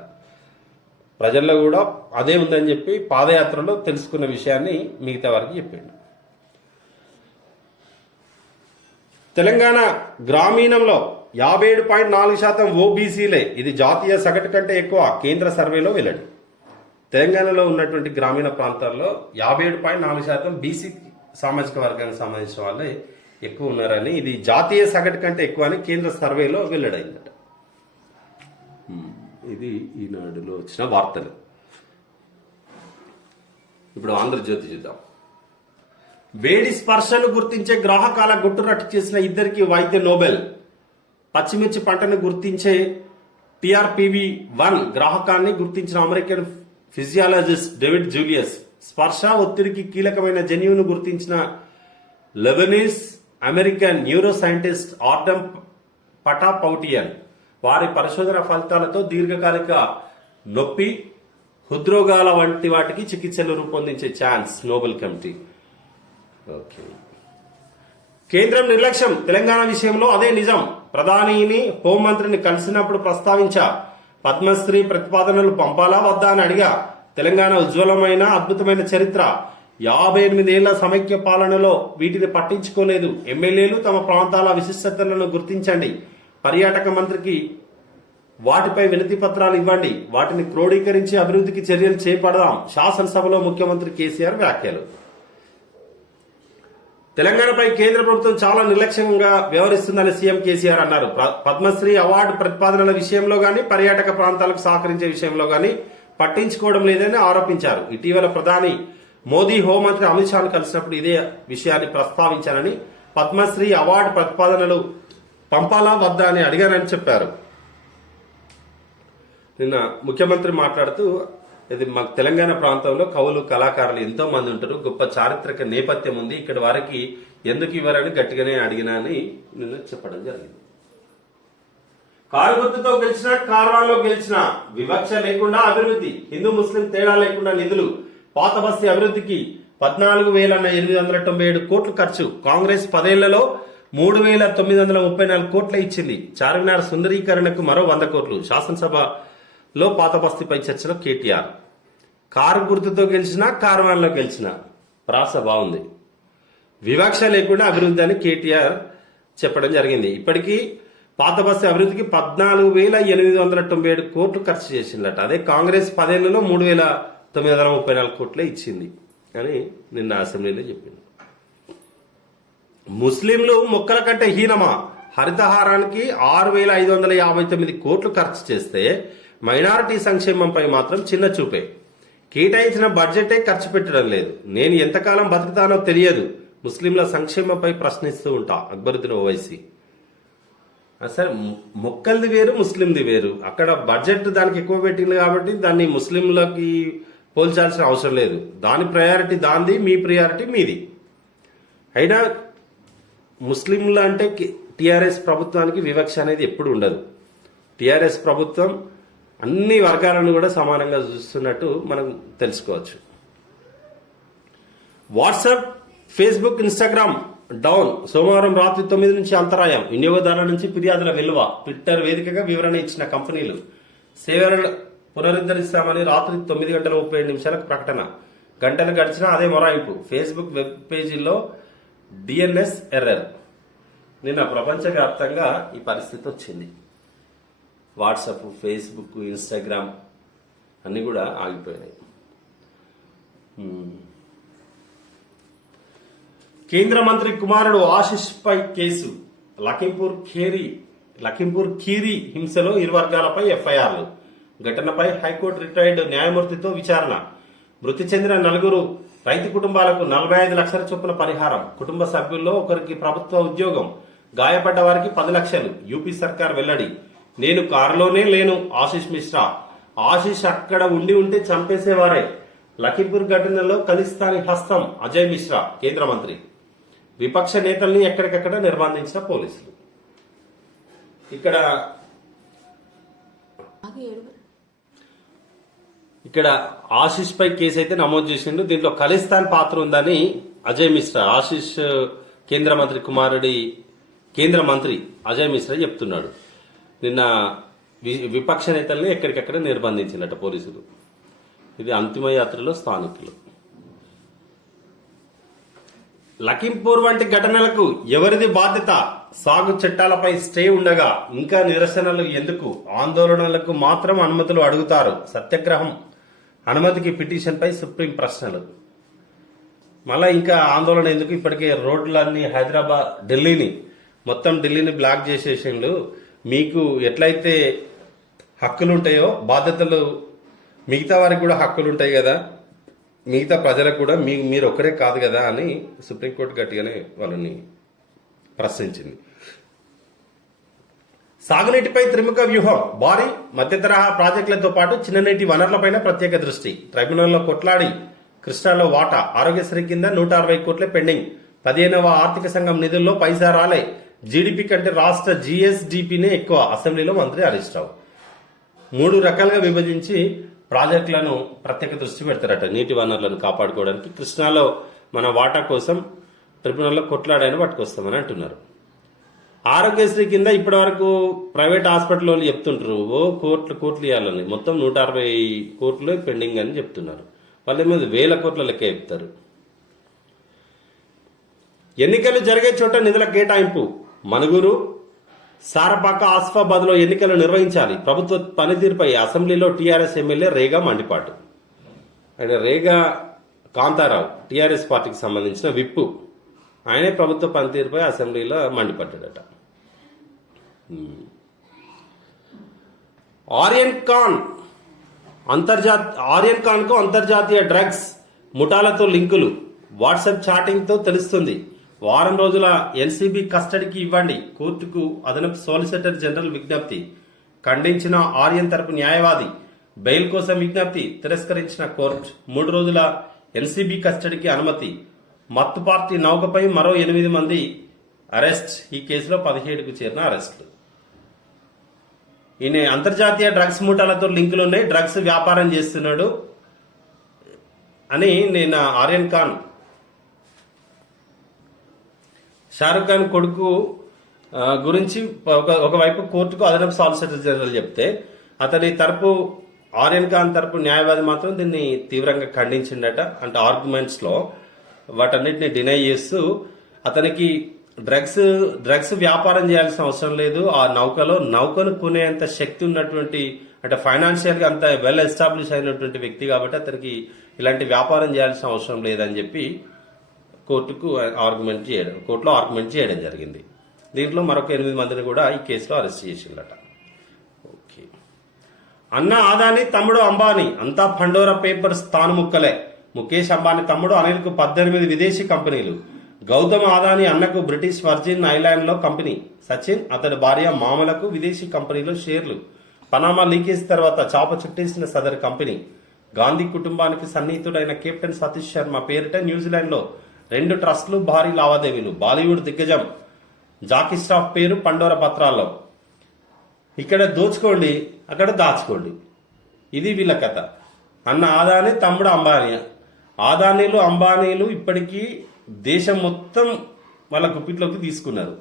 ప్రజల్లో కూడా అదే ఉందని చెప్పి పాదయాత్రలో తెలుసుకున్న విషయాన్ని మిగతా వారికి చెప్పిండు. తెలంగాణ గ్రామీణంలో 57.4% ఓబీసీలే. ఇది జాతీయ సగటు కంటే ఎక్కువ. కేంద్ర సర్వేలో వెల్లడి. తెలంగాణలో ఉన్నటువంటి గ్రామీణ ప్రాంతాల్లో 57.4% బీసీ సామాజిక వర్గానికి సంబంధించిన వాళ్ళే ఎక్కువ ఉన్నారని, ఇది జాతీయ సగటు కంటే ఎక్కువ అని కేంద్ర సర్వేలో వెల్లడైందట. ఇది ఈనాడులో వచ్చిన వార్తలు. ఇప్పుడు ఆంధ్రజ్యోతి చూద్దాం. వేడి స్పర్శను గుర్తించే గ్రాహకాల గుట్టురట్టు చేసిన ఇద్దరికి వైద్య నోబెల్. పచ్చిమిర్చి పంటను గుర్తించే TRPV1 గ్రాహకాన్ని గుర్తించిన అమెరికన్ ఫిజియాలజిస్ట్ డేవిడ్ జూలియస్, స్పర్శ ఒత్తిడికి కీలకమైన జన్యువును గుర్తించిన లెబనీస్ అమెరికన్ న్యూరో సైంటిస్ట్ ఆర్డమ్ పటాపౌటియన్ వారి పరిశోధన ఫలితాలతో దీర్ఘకాలిక నొప్పి, హృద్రోగాల వంటి వాటికి చికిత్సలు రూపొందించే ఛాన్స్ నోబెల్ కమిటీ. ఓకే. కేంద్రం నిర్లక్ష్యం తెలంగాణ విషయంలో అదే నిజం. ప్రధానిని హోంమంత్రిని కలిసినప్పుడు ప్రస్తావించా. పద్మశ్రీ ప్రతిపాదనలు పంపాలా వద్దా అని అడిగా. తెలంగాణ ఉజ్వలమైన అద్భుతమైన చరిత్ర. 58 ఏళ్ల సమైక్య పాలనలో వీటిని పట్టించుకోలేదు. ఎమ్మెల్యేలు తమ ప్రాంతాల విశిష్టతలను గుర్తించండి. పర్యాటక మంత్రికి వాటిపై వినతి పత్రాలు ఇవ్వండి. వాటిని క్రోడీకరించి అభివృద్ధికి చర్యలు చేపడదాం. శాసనసభలో ముఖ్యమంత్రి కేసీఆర్ వ్యాఖ్యలు. తెలంగాణపై కేంద్ర ప్రభుత్వం చాలా నిర్లక్ష్యంగా వ్యవహరిస్తుందని సీఎం కేసీఆర్ అన్నారు. పద్మశ్రీ అవార్డు ప్రతిపాదనల విషయంలో గానీ, పర్యాటక ప్రాంతాలకు సహకరించే విషయంలో గానీ పట్టించుకోవడం లేదని ఆరోపించారు. ఇటీవల ప్రధాని మోదీ హోంమంత్రి అమిత్ షాను కలిసినప్పుడు ఇదే విషయాన్ని ప్రస్తావించానని, పద్మశ్రీ అవార్డు ప్రతిపాదనలు పంపాలా వద్దా అని అడిగానని చెప్పారు. నిన్న ముఖ్యమంత్రి మాట్లాడుతూ, ఇది మాకు తెలంగాణ ప్రాంతంలో కవులు కళాకారులు ఎంతో మంది ఉంటారు, గొప్ప చారిత్రక నేపథ్యం ఉంది, ఇక్కడ వారికి ఎందుకు ఇవ్వరని గట్టిగానే అడిగినా అని నిన్న చెప్పడం జరిగింది. కారు గుర్తుతో గెలిచినా, కార్వాన్లో గెలిచినా వివక్ష లేకుండా అభివృద్ధి, హిందూ ముస్లిం తేడా లేకుండా నిధులు. పాత బస్తీ అభివృద్ధికి 14,897 కోట్లు ఖర్చు. కాంగ్రెస్ 10 ఏళ్లలో 3,934 కోట్ల ఇచ్చింది. చార్మినార్ సుందరీకరణకు మరో 100 కోట్లు. శాసనసభలో పాత బస్తీపై చర్చలో కేటీఆర్. కారు గుర్తుతో గెలిచినా, కార్వాన్లో గెలిచినా ప్రాస బాగుంది. వివక్ష లేకుండా అభివృద్ధి అని కేటీఆర్ చెప్పడం జరిగింది. ఇప్పటికీ పాత బస్తీ అభివృద్ధికి 14,897 కోట్లు ఖర్చు చేసిందట. అదే కాంగ్రెస్ 10 ఏళ్లలో 3,934 కోట్లే ఇచ్చింది అని నిన్న అసెంబ్లీలో చెప్పింది. ముస్లింలు మొక్కల కంటే హీనమా? హరితహారానికి 6,559 కోట్లు ఖర్చు చేస్తే మైనారిటీ సంక్షేమంపై మాత్రం చిన్న చూపే. కేటాయించిన బడ్జెటే ఖర్చు పెట్టడం లేదు. నేను ఎంతకాలం బతుకుతానో తెలియదు. ముస్లింల సంక్షేమంపై ప్రశ్నిస్తూ ఉంటా. అక్బరుద్దీన్ ఓవైసీ. సరే, మొక్కలది వేరు, ముస్లింది వేరు. అక్కడ బడ్జెట్ దానికి ఎక్కువ పెట్టింది కాబట్టి దాన్ని ముస్లింలకి పోల్చాల్సిన అవసరం లేదు. దాని ప్రయారిటీ దాంది, మీ ప్రయారిటీ మీది. అయినా ముస్లింలు అంటే టీఆర్ఎస్ ప్రభుత్వానికి వివక్ష అనేది ఎప్పుడు ఉండదు. టీఆర్ఎస్ ప్రభుత్వం అన్ని వర్గాలను కూడా సమానంగా చూస్తున్నట్టు మనం తెలుసుకోవచ్చు. WhatsApp, Facebook, Instagram down. సోమవారం రాత్రి 9 నుంచి అంతరాయం. వినియోగదారుల నుంచి ఫిర్యాదుల వెలువ. ట్విట్టర్ వేదికగా వివరణ ఇచ్చిన కంపెనీలు సేవలను పునరుద్ధరిస్తామని రాత్రి 9:37 ప్రకటన. గంటలు గడిచినా అదే మొరాయింపు. ఫేస్బుక్ వెబ్ పేజీల్లో DNS ఎర్రర్. నిన్న ప్రపంచవ్యాప్తంగా ఈ పరిస్థితి వచ్చింది. వాట్సాప్, ఫేస్బుక్, ఇన్స్టాగ్రామ్ అన్నీ కూడా ఆగిపోయినాయి. కేంద్ర మంత్రి కుమారుడు ఆశిష్ పై కేసు. లఖింపూర్ ఖీరీ హింసలో ఇరు వర్గాలపై ఎఫ్ఐఆర్లు. ఘటనపై హైకోర్టు రిటైర్డ్ న్యాయమూర్తితో విచారణ. మృతి చెందిన 4 రైతు కుటుంబాలకు 45 లక్షల చొప్పున పరిహారం. కుటుంబ సభ్యుల్లో ఒకరికి ప్రభుత్వ ఉద్యోగం. గాయపడ్డ వారికి 10 లక్షలు. యూపీ సర్కార్ వెల్లడి. నేను కారులోనే లేను ఆశిష్ మిశ్రా. ఆశిష్ అక్కడ ఉంటే చంపేసేవారే. లఖింపూర్ ఘటనలో ఖలిస్తానీ హస్తం అజయ్ మిశ్రా. కేంద్ర మంత్రి. విపక్ష నేతల్ని ఎక్కడికక్కడ నిర్బంధించిన పోలీసులు. ఇక్కడ ఆశిష్ పై కేసు అయితే నమోదు చేసిండు. దీంట్లో ఖలిస్తాన్ పాత్ర ఉందని అజయ్ మిశ్రా, ఆశిష్ కేంద్ర మంత్రి కుమారుడి కేంద్ర మంత్రి అజయ్ మిశ్రా చెప్తున్నాడు. నిన్న విపక్ష నేతల్ని ఎక్కడికక్కడ నిర్బంధించినట్టు పోలీసులు. ఇది అంతిమ యాత్రలో స్థానికులు. లఖింపూర్ వంటి ఘటనలకు ఎవరిది బాధ్యత? సాగు చట్టాలపై స్టే ఉండగా ఇంకా నిరసనలు ఎందుకు? ఆందోళనలకు మాత్రం అనుమతులు అడుగుతారు. సత్యాగ్రహం అనుమతికి పిటిషన్పై సుప్రీం ప్రశ్నలు. మళ్ళీ ఇంకా ఆందోళన ఎందుకు, ఇప్పటికే రోడ్లన్నీ హైదరాబాద్ ఢిల్లీని బ్లాక్ చేసేసిండు. మీకు ఎట్లయితే హక్కులు ఉంటాయో బాధ్యతలు మిగతా వారికి కూడా హక్కులు ఉంటాయి కదా, మిగతా ప్రజలకు కూడా మీరు ఒక్కరే కాదు కదా అని సుప్రీంకోర్టు గట్టిగానే వాళ్ళని ప్రశ్నించింది. సాగునీటిపై త్రిముఖ వ్యూహం, భారీ మధ్య తరహా ప్రాజెక్టులతో పాటు చిన్ననీటి వనరులపైన ప్రత్యేక దృష్టి. ట్రైబ్యునల్లో కొట్లాడి కృష్ణాలో వాటా, ఆరోగ్యశ్రీ కింద 160 కోట్లే పెండింగ్. 15వ ఆర్థిక సంఘం నిధుల్లో పైసా రాలే. జీడీపీ కంటే రాష్ట్ర జీఎస్డీపీనే ఎక్కువ. అసెంబ్లీలో మంత్రి హరీష్ రావు 3 రకాలుగా విభజించి ప్రాజెక్టులను ప్రత్యేక దృష్టి పెడతారట. నీటి వనరులను కాపాడుకోవడానికి కృష్ణాలో మన వాటా కోసం ట్రిబ్యునల్లో కొట్లాడైనా పట్టుకొస్తామని అంటున్నారు. ఆరోగ్యశ్రీ కింద ఇప్పటి వరకు ప్రైవేట్ హాస్పిటల్ వాళ్ళు చెప్తుంటారు కోట్లు ఇవ్వాలని, మొత్తం 160 కోట్లు పెండింగ్ అని చెప్తున్నారు. వాళ్ళేమో వేల కోట్ల లెక్క చెప్తారు. ఎన్నికలు జరిగే చోట నిధుల కేటాయింపు. మనుగురు, సారపాక, ఆసిఫాబాద్ లో ఎన్నికలు నిర్వహించాలి. ప్రభుత్వ పనితీరుపై అసెంబ్లీలో టీఆర్ఎస్ ఎమ్మెల్యే రేగా మండిపాటు. ఆయన రేగా కాంతారావు టీఆర్ఎస్ పార్టీకి సంబంధించిన విప్పు, ఆయనే ప్రభుత్వ పనితీరుపై అసెంబ్లీలో మండిపడ్డాడట. ఆర్యన్ ఖాన్ కు అంతర్జాతీయ డ్రగ్స్ ముఠాలతో లింకులు. వాట్సాప్ చాటింగ్ తో తెలుస్తుంది. వారం రోజుల ఎన్సీబీ కస్టడీకి ఇవ్వండి, కోర్టుకు అదనపు సోలిసిటర్ జనరల్ విజ్ఞప్తి. ఖండించిన ఆర్యన్ తరపు న్యాయవాది. బెయిల్ కోసం విజ్ఞప్తి తిరస్కరించిన కోర్టు. 3 రోజుల ఎన్సీబీ కస్టడీకి అనుమతి. మత్తు పార్టీ నౌకపై మరో 8 మంది అరెస్ట్. ఈ కేసులో 17కు చేరిన అరెస్టులు. ఈయన అంతర్జాతీయ డ్రగ్స్ ముఠాలతో లింకులున్నాయి, డ్రగ్స్ వ్యాపారం చేస్తున్నాడు అని నేను ఆర్యన్ ఖాన్, షారుఖ్ ఖాన్ కొడుకు గురించి ఒకవైపు కోర్టుకు అదనపు సాలిసిటర్ జనరల్ చెప్తే, అతని తరపు ఆర్యన్ ఖాన్ తరపు న్యాయవాది మాత్రం దీన్ని తీవ్రంగా ఖండించిండట. అంటే ఆర్గ్యుమెంట్స్ లో వాటన్నిటిని డినై చేస్తూ అతనికి డ్రగ్స్ వ్యాపారం చేయాల్సిన అవసరం లేదు, ఆ నౌకను కొనేంత శక్తి ఉన్నటువంటి, అంటే ఫైనాన్షియల్ గా అంత వెల్ ఎస్టాబ్లిష్ అయినటువంటి వ్యక్తి కాబట్టి అతనికి ఇలాంటి వ్యాపారం చేయాల్సిన అవసరం లేదని చెప్పి కోర్టులో ఆర్గ్యుమెంట్ చేయడం జరిగింది. దీంట్లో మరొక 8 మందిని కూడా ఈ కేసులో అరెస్ట్ చేసిందట. ఓకే. అన్న ఆదాని, తమ్ముడు అంబానీ అంతా పండోరా పేపర్స్ తాను ముక్కలే. ముఖేష్ అంబానీ తమ్ముడు అనిల్ కు 18 విదేశీ కంపెనీలు. గౌతమ్ ఆదాని అన్నకు బ్రిటిష్ వర్జిన్ ఐలాండ్ లో కంపెనీ. సచిన్ అతడి భార్య మామలకు విదేశీ కంపెనీలో షేర్లు. పనామా లీకేజ్ తర్వాత చాప చుట్టేసిన సదరు కంపెనీ. గాంధీ కుటుంబానికి సన్నిహితుడైన కెప్టెన్ సతీష్ శర్మ పేరిట న్యూజిలాండ్ లో 2 ట్రస్టులు, భారీ లావాదేవీలు. బాలీవుడ్ దిగ్గజం జాకీ ష్రాఫ్ పేరు పండోరా పత్రాల్లో. ఇక్కడ దోచుకోండి, అక్కడ దాచుకోండి. ఇది వీళ్ళ కథ. అన్న ఆదాని, తమ్ముడు అంబానీ. అంబానీలు ఇప్పటికీ దేశం మొత్తం వాళ్ళ గుప్పిట్లోకి తీసుకున్నారు.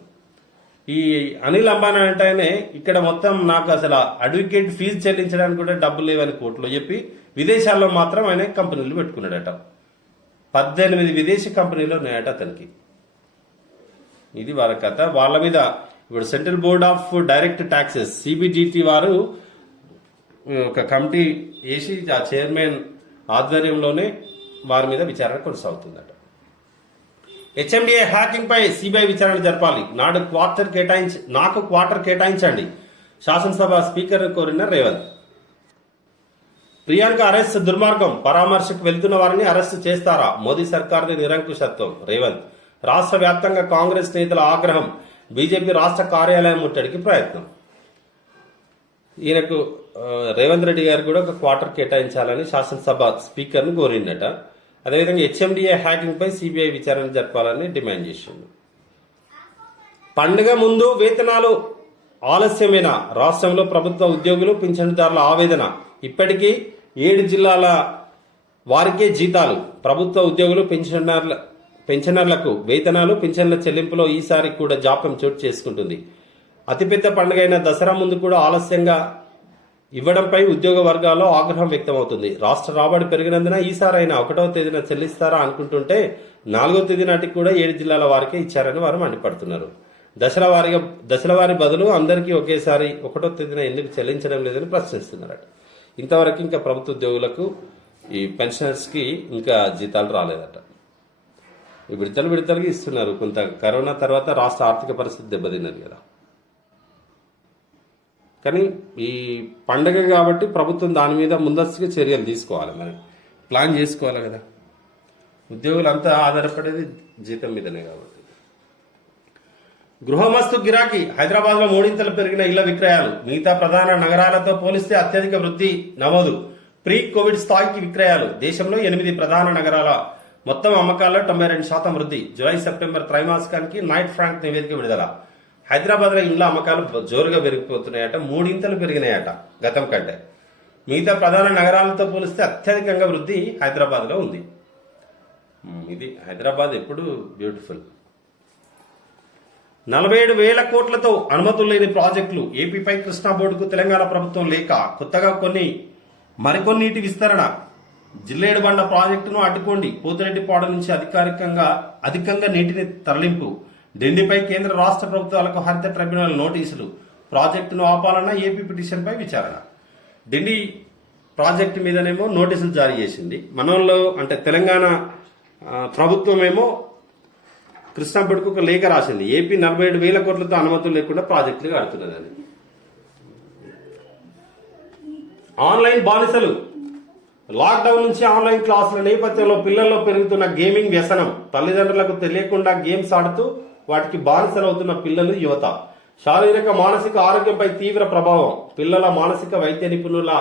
ఈ అనిల్ అంబానీ అంటేనే ఇక్కడ మొత్తం నాకు అసలు అడ్వకేట్ ఫీజు చెల్లించడానికి కూడా డబ్బులు లేవని కోర్టులో చెప్పి విదేశాల్లో మాత్రం ఆయన కంపెనీలు పెట్టుకున్నాడట. 18 విదేశీ కంపెనీలు ఉన్నాయట అతనికి. ఇది వాళ్ళ కథ. వాళ్ళ మీద ఇప్పుడు central board of direct taxes CBDT వారు ఒక కమిటీ వేసి ఆ చైర్మన్ ఆధ్వర్యంలోనే వారి మీద విచారణ కొనసాగుతుందట. హెచ్ఎండిఏ హ్యాకింగ్ పై సిబిఐ విచారణ జరపాలి. నాకు క్వార్టర్ కేటాయించండి. శాసనసభ స్పీకర్ కోరిన రేవంత్. ప్రియాంక అరెస్ట్ దుర్మార్గం. పరామర్శకు వెళ్తున్న వారిని అరెస్టు చేస్తారా? మోదీ సర్కార్ది నిరంకుశత్వం. రేవంత్. రాష్ట్ర వ్యాప్తంగా కాంగ్రెస్ నేతల ఆగ్రహం. బీజేపీ రాష్ట్ర కార్యాలయం ముట్టడికి ప్రయత్నం. ఈయనకు రేవంత్ రెడ్డి గారు కూడా ఒక క్వార్టర్ కేటాయించాలని శాసనసభ స్పీకర్ ను కోరిందట. అదేవిధంగా హెచ్ఎండిఏ హ్యాకింగ్ పై సిబిఐ విచారణ జరపాలని డిమాండ్ చేసింది. పండుగ ముందు వేతనాలు ఆలస్యమేనా? రాష్ట్రంలో ప్రభుత్వ ఉద్యోగులు, పింఛనుదారుల ఆవేదన. ఇప్పటికీ 7 జిల్లాల వారికే జీతాలు. ప్రభుత్వ ఉద్యోగులు, పెన్షనర్లకు వేతనాలు, పింఛన్ల చెల్లింపులో ఈసారి కూడా జాప్యం చోటు చేసుకుంటుంది. అతిపెద్ద పండుగైన దసరా ముందు కూడా ఆలస్యంగా ఇవ్వడంపై ఉద్యోగ వర్గాల్లో ఆగ్రహం వ్యక్తమవుతుంది. రాష్ట్ర రాబడి పెరిగినందున ఈసారైనా 1వ తేదీన చెల్లిస్తారా అనుకుంటుంటే 4వ తేదీ నాటికి కూడా 7 జిల్లాల వారికే ఇచ్చారని వారు మండిపడుతున్నారు. దశల వారి బదులు అందరికీ ఒకేసారి 1వ తేదీన ఎందుకు చెల్లించడం లేదని ప్రశ్నిస్తున్నారట. ఇంతవరకు ఇంకా ప్రభుత్వ ఉద్యోగులకు, ఈ పెన్షనర్స్ కి ఇంకా జీతాలు రాలేదట. విడతలుగా ఇస్తున్నారు. కొంత కరోనా తర్వాత రాష్ట్ర ఆర్థిక పరిస్థితి దెబ్బతిన్నది కదా. కానీ ఈ పండగ కాబట్టి ప్రభుత్వం దాని మీద ముందస్తుగా చర్యలు తీసుకోవాలి, మరి ప్లాన్ చేసుకోవాలి కదా. ఉద్యోగులంతా ఆధారపడేది జీతం మీదనే కాబట్టి. గృహమస్తు గిరాకీ హైదరాబాద్లో 3 పెరిగిన ఇళ్ల విక్రయాలు. మిగతా ప్రధాన నగరాలతో పోలిస్తే అత్యధిక వృద్ధి నమోదు. ప్రీ కోవిడ్ స్థాయికి విక్రయాలు. దేశంలో 8 ప్రధాన నగరాల మొత్తం అమ్మకాల్లో 92% వృద్ధి. జూలై సెప్టెంబర్ త్రైమాసికానికి నైట్ ఫ్రాంక్ నివేదిక విడుదల. హైదరాబాద్ లో ఇండ్ల అమ్మకాలు జోరుగా పెరిగిపోతున్నాయట, 3 పెరిగినాయట గతం కంటే. మిగతా ప్రధాన నగరాలతో పోలిస్తే అత్యధికంగా వృద్ధి హైదరాబాద్ లో ఉంది. ఇది హైదరాబాద్ ఎప్పుడు బ్యూటిఫుల్. 47,000 కోట్లతో అనుమతులు లేని ప్రాజెక్టులు. ఏపీపై కృష్ణా బోర్డుకు తెలంగాణ ప్రభుత్వం లేక కొత్తగా మరికొన్నిటి విస్తరణ. జిల్లేడుబండ ప్రాజెక్టును అడ్డుకోండి. పోతిరెడ్డిపాడు నుంచి అధికంగా నీటిని తరలింపు. ఢిల్లీపై కేంద్ర రాష్ట్ర ప్రభుత్వాలకు హరిత ట్రిబ్యునల్ నోటీసులు. ప్రాజెక్టును ఆపాలన్న ఏపీ పిటిషన్పై విచారణ. ఢిల్లీ ప్రాజెక్టు మీదనేమో నోటీసులు జారీ చేసింది. మనలో అంటే తెలంగాణ ప్రభుత్వం ఏమో కృష్ణా బోర్డుకు ఒక లేఖ రాసింది. ఏపీ 47,000 కోట్లతో అనుమతులు లేకుండా ప్రాజెక్టులు కడుతున్నదని. ఆన్లైన్ బానిసలు. లాక్డౌన్ నుంచి ఆన్లైన్ క్లాసుల నేపథ్యంలో పిల్లల్లో పెరుగుతున్న గేమింగ్ వ్యసనం. తల్లిదండ్రులకు తెలియకుండా గేమ్స్ ఆడుతూ వాటికి బానిసలవుతున్న పిల్లలు, యువత. శారీరక మానసిక ఆరోగ్యంపై తీవ్ర ప్రభావం. పిల్లల మానసిక వైద్య నిపుణుల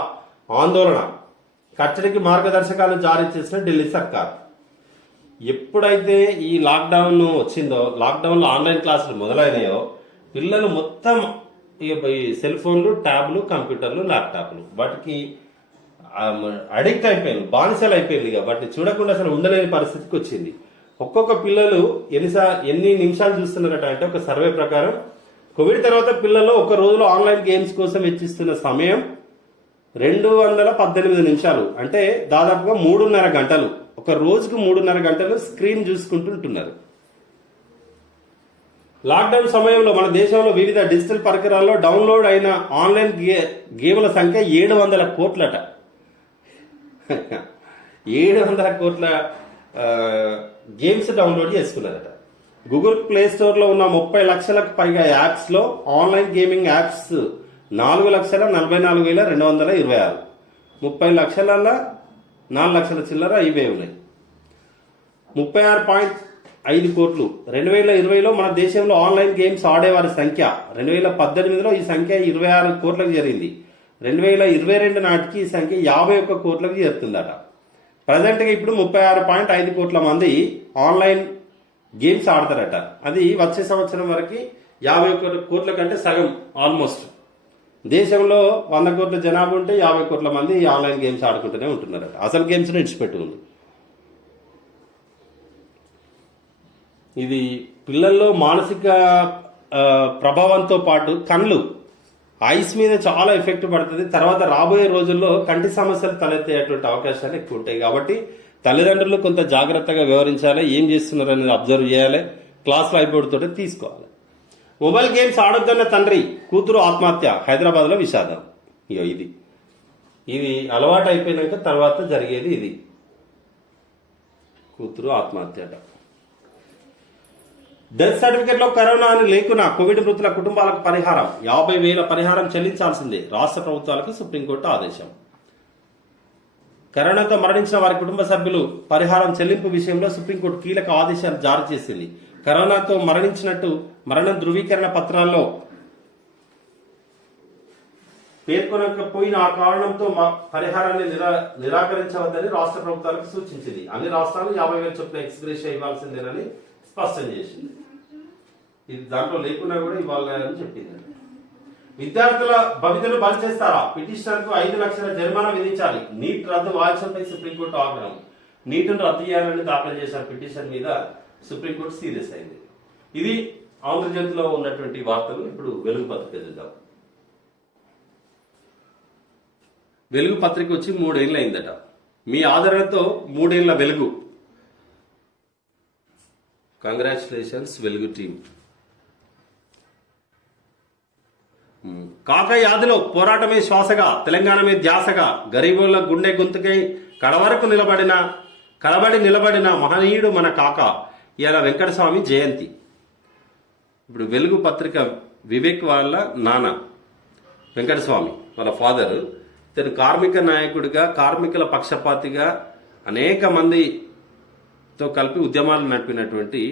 ఆందోళన. కట్టడికి మార్గదర్శకాలు జారీ చేసిన ఢిల్లీ సర్కార్. ఎప్పుడైతే ఈ లాక్డౌన్ వచ్చిందో, లాక్డౌన్లో ఆన్లైన్ క్లాసులు మొదలైనాయో, పిల్లలు మొత్తం ఈ సెల్ ఫోన్లు, ట్యాబ్లు, కంప్యూటర్లు, ల్యాప్టాప్లు వాటికి అడిక్ట్ అయిపోయింది, బానిసలు అయిపోయింది. ఇక వాటిని చూడకుండా అసలు ఉండలేని పరిస్థితికి వచ్చింది. ఒక్కొక్క పిల్లలు ఎన్ని నిమిషాలు చూస్తున్నారట అంటే, ఒక సర్వే ప్రకారం కోవిడ్ తర్వాత పిల్లలు ఒక రోజులో ఆన్లైన్ గేమ్స్ కోసం వెచ్చిస్తున్న సమయం 218 నిమిషాలు. అంటే దాదాపుగా 3.5 గంటలు. ఒక రోజుకు 3.5 గంటలు స్క్రీన్ చూసుకుంటుంటున్నారు. లాక్డౌన్ సమయంలో మన దేశంలో వివిధ డిజిటల్ పరికరాల్లో డౌన్లోడ్ అయిన ఆన్లైన్ గేమ్ల సంఖ్య 700 కోట్లట. 700 కోట్ల గేమ్స్ డౌన్లోడ్ చేసుకున్నారట. గూగుల్ ప్లే స్టోర్ లో ఉన్న 30 లక్షలకు పైగా యాప్స్ లో ఆన్లైన్ గేమింగ్ యాప్స్ 4,44,226. 30 లక్షల 4 లక్షల చిల్లర ఇవే ఉన్నాయి. 36.5 కోట్లు. 2020లో మన దేశంలో ఆన్లైన్ గేమ్స్ ఆడేవారి సంఖ్య 2018లో ఈ సంఖ్య 26 కోట్లకు చేరింది. 2022 నాటికి ఈ సంఖ్య 51 కోట్లకు చేరుతుందట. ప్రజెంట్ గా ఇప్పుడు 36.5 కోట్ల మంది ఆన్లైన్ గేమ్స్ ఆడతారట. అది వచ్చే సంవత్సరం వరకు 51 కోట్ల కంటే సగం ఆల్మోస్ట్. దేశంలో 100 కోట్ల జనాభా ఉంటే 50 కోట్ల మంది ఆన్లైన్ గేమ్స్ ఆడుకుంటూనే ఉంటున్నారట. అసలు గేమ్స్ విడిచిపెట్టుకుంది. ఇది పిల్లల్లో మానసిక ప్రభావంతో పాటు కళ్ళు, ఐస్ మీద చాలా ఎఫెక్ట్ పడుతుంది. తర్వాత రాబోయే రోజుల్లో కంటి సమస్యలు తలెత్తేటువంటి అవకాశాలు ఎక్కువ ఉంటాయి. కాబట్టి తల్లిదండ్రులు కొంత జాగ్రత్తగా వ్యవహరించాలి. ఏం చేస్తున్నారు అనేది అబ్జర్వ్ చేయాలి. క్లాసులో అయిపోతోటే తీసుకోవాలి. మొబైల్ గేమ్స్ ఆడొద్దన్న తండ్రి, కూతురు ఆత్మహత్య. హైదరాబాద్ లో విషాదం. ఇగో ఇది అలవాటు అయిపోయినాక తర్వాత జరిగేది ఇది. కూతురు ఆత్మహత్య. డెత్ సర్టిఫికెట్ లో కరోనా అని లేకున్నా కోవిడ్ మృతుల కుటుంబాలకు పరిహారం 50,000 పరిహారం చెల్లించాల్సిందే. రాష్ట్ర ప్రభుత్వాలకు సుప్రీంకోర్టు ఆదేశం. కరోనాతో మరణించిన వారి కుటుంబ సభ్యులు పరిహారం చెల్లింపు విషయంలో సుప్రీంకోర్టు కీలక ఆదేశాలు జారీ చేసింది. కరోనాతో మరణించినట్టు మరణ ధృవీకరణ పత్రాల్లో పేర్కొనకపోయిన ఆ కారణంతో పరిహారాన్ని నిరాకరించవద్దని రాష్ట్ర ప్రభుత్వాలకు సూచించింది. అన్ని రాష్ట్రాలు 50,000 చొప్పున ఎక్స్గ్రేషియా ఇవ్వాల్సిందేనని స్పష్టం చేసింది. ఇది దాంట్లో లేకున్నా కూడా ఇవ్వాలని చెప్పింది. విద్యార్థుల భవితను బలి చేస్తారా? పిటిషనర్ కు 5 లక్షల జరిమానా విధించాలి. నీట్ రద్దు వాయిస్పై సుప్రీంకోర్టు ఆగ్రహం. నీటును రద్దు చేయాలని దాఖలు చేసిన పిటిషన్ మీద సుప్రీంకోర్టు సీరియస్ అయింది. ఇది ఆంధ్రజ్యోతిలో ఉన్నటువంటి వార్తలు. ఇప్పుడు వెలుగు పత్రిక చూద్దాం. వెలుగు పత్రిక వచ్చి 3 ఏళ్ళు అయిందట. మీ ఆదరణతో 3 ఏళ్ల వెలుగు. కంగ్రాచులేషన్స్ వెలుగు టీం. కాక యాదిలో పోరాటమే శ్వాసగా, తెలంగాణమే ధ్యాసగా, గరీబుల గుండె గొంతుకై కడబడి నిలబడిన మహనీయుడు మన కాక. ఇవాళ వెంకటస్వామి జయంతి. ఇప్పుడు వెలుగు పత్రిక వివేక్ వాళ్ళ నాన్న వెంకటస్వామి వాళ్ళ ఫాదర్, ఇతను కార్మిక నాయకుడిగా, కార్మికుల పక్షపాతిగా అనేక మందితో కలిపి ఉద్యమాలు నడిపినటువంటి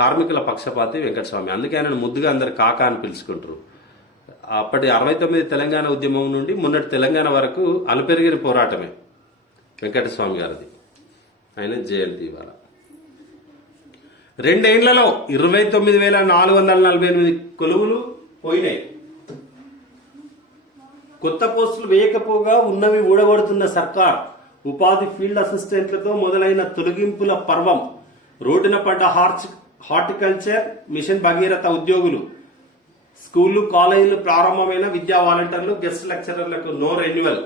కార్మికుల పక్షపాతి వెంకటస్వామి. అందుకే ఆయన ముద్దుగా అందరు కాకా అని పిలుచుకుంటారు. అప్పటి 69 తెలంగాణ ఉద్యమం నుండి మొన్నటి తెలంగాణ వరకు అలుపెరిగిన పోరాటమే వెంకటస్వామి గారిది. ఆయన జయంతి ఇవాళ. 2 ఏళ్లలో 29,448 కొలువులు పోయినాయి. కొత్త పోస్టులు వేయకపోగా ఉన్నవి ఊడగొడుతున్న సర్కార్. ఉపాధి ఫీల్డ్ అసిస్టెంట్లతో మొదలైన తొలగింపుల పర్వం. రోడ్డున పడ్డ హార్టికల్చర్ మిషన్ భగీరథ ఉద్యోగులు. స్కూళ్లు, కాలేజీలు ప్రారంభమైన విద్యా వాలంటీర్లు, గెస్ట్ లెక్చరర్లకు నో రెన్యువల్.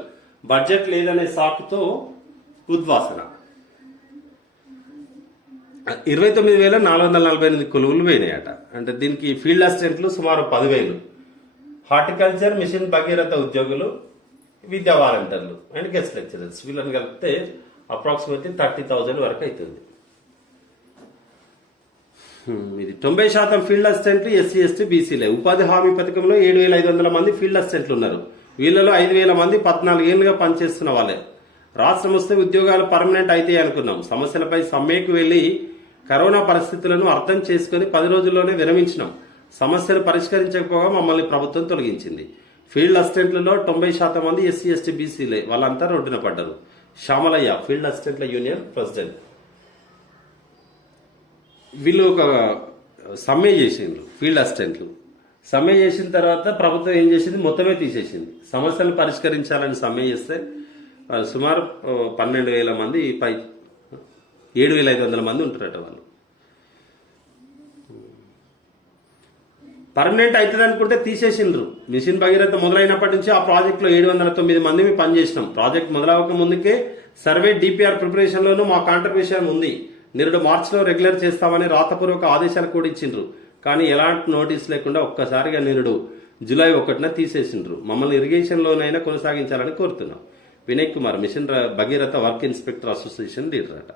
బడ్జెట్ లేదనే సాకుతో ఉద్వాసన. 29,448 కొలువులు పోయినాయట. అంటే దీనికి ఫీల్డ్ అసిస్టెంట్లు సుమారు 10,000, హార్టికల్చర్ మిషన్ భగీరథ ఉద్యోగులు, విద్యా వాలంటీర్లు అండ్ గెస్ట్ లెక్చరర్స్ వీళ్ళని కలిపితే అప్రాక్సిమేట్లీ 30,000 వరకు అవుతుంది. ఇది 90% ఫీల్డ్ అసిస్టెంట్లు ఎస్సీ, ఎస్టీ, బీసీలే. ఉపాధి హామీ పథకంలో 7,500 మంది ఫీల్డ్ అసిస్టెంట్లు ఉన్నారు. వీళ్ళలో 5,000 మంది 14 ఏళ్లుగా పనిచేస్తున్న వాళ్ళే. రాష్ట్రం వస్తే ఉద్యోగాలు పర్మనెంట్ అయితే అనుకున్నాం. సమస్యలపై సమ్మెకు వెళ్లి కరోనా పరిస్థితులను అర్థం చేసుకుని 10 రోజుల్లోనే విరమించినాం. సమస్యలు పరిష్కరించకపోగా మమ్మల్ని ప్రభుత్వం తొలగించింది. ఫీల్డ్ అసిస్టెంట్లలో 90% మంది ఎస్సీ, ఎస్టీ, బీసీలే. వాళ్ళంతా రోడ్డున పడ్డారు. శ్యామలయ్య ఫీల్డ్ అసిస్టెంట్ల యూనియన్ ప్రెసిడెంట్. వీళ్ళు ఒక సమ్మె చేసిండ్రు ఫీల్డ్ అసిస్టెంట్లు. సమ్మె చేసిన తర్వాత ప్రభుత్వం ఏం చేసింది, మొత్తమే తీసేసింది. సమస్యలు పరిష్కరించాలని సమ్మె చేస్తే సుమారు 12,000 మంది 7,500 మంది ఉంటారట. వాళ్ళు పర్మనెంట్ అవుతుంది అనుకుంటే తీసేసిండ్రు. మిషన్ భగీరథ మొదలైనప్పటి నుంచి ఆ ప్రాజెక్టులో 709 మంది పనిచేసినాం. ప్రాజెక్ట్ మొదలవక ముందుకే సర్వే డిపిఆర్ ప్రిపరేషన్ లోనూ మా కాంట్రిబ్యూషన్ ఉంది. నిరుడు మార్చిలో రెగ్యులర్ చేస్తామని రాతపూర్వక ఆదేశాలు కూడా ఇచ్చిండ్రు. కానీ ఎలాంటి నోటీస్ లేకుండా ఒక్కసారిగా నిరుడు జూలై 1న తీసేసిండ్రు. మమ్మల్ని ఇరిగేషన్ లోనైనా కొనసాగించాలని కోరుతున్నాం. Vinay Kumar mission Bhagiratha work inspector association leader అట.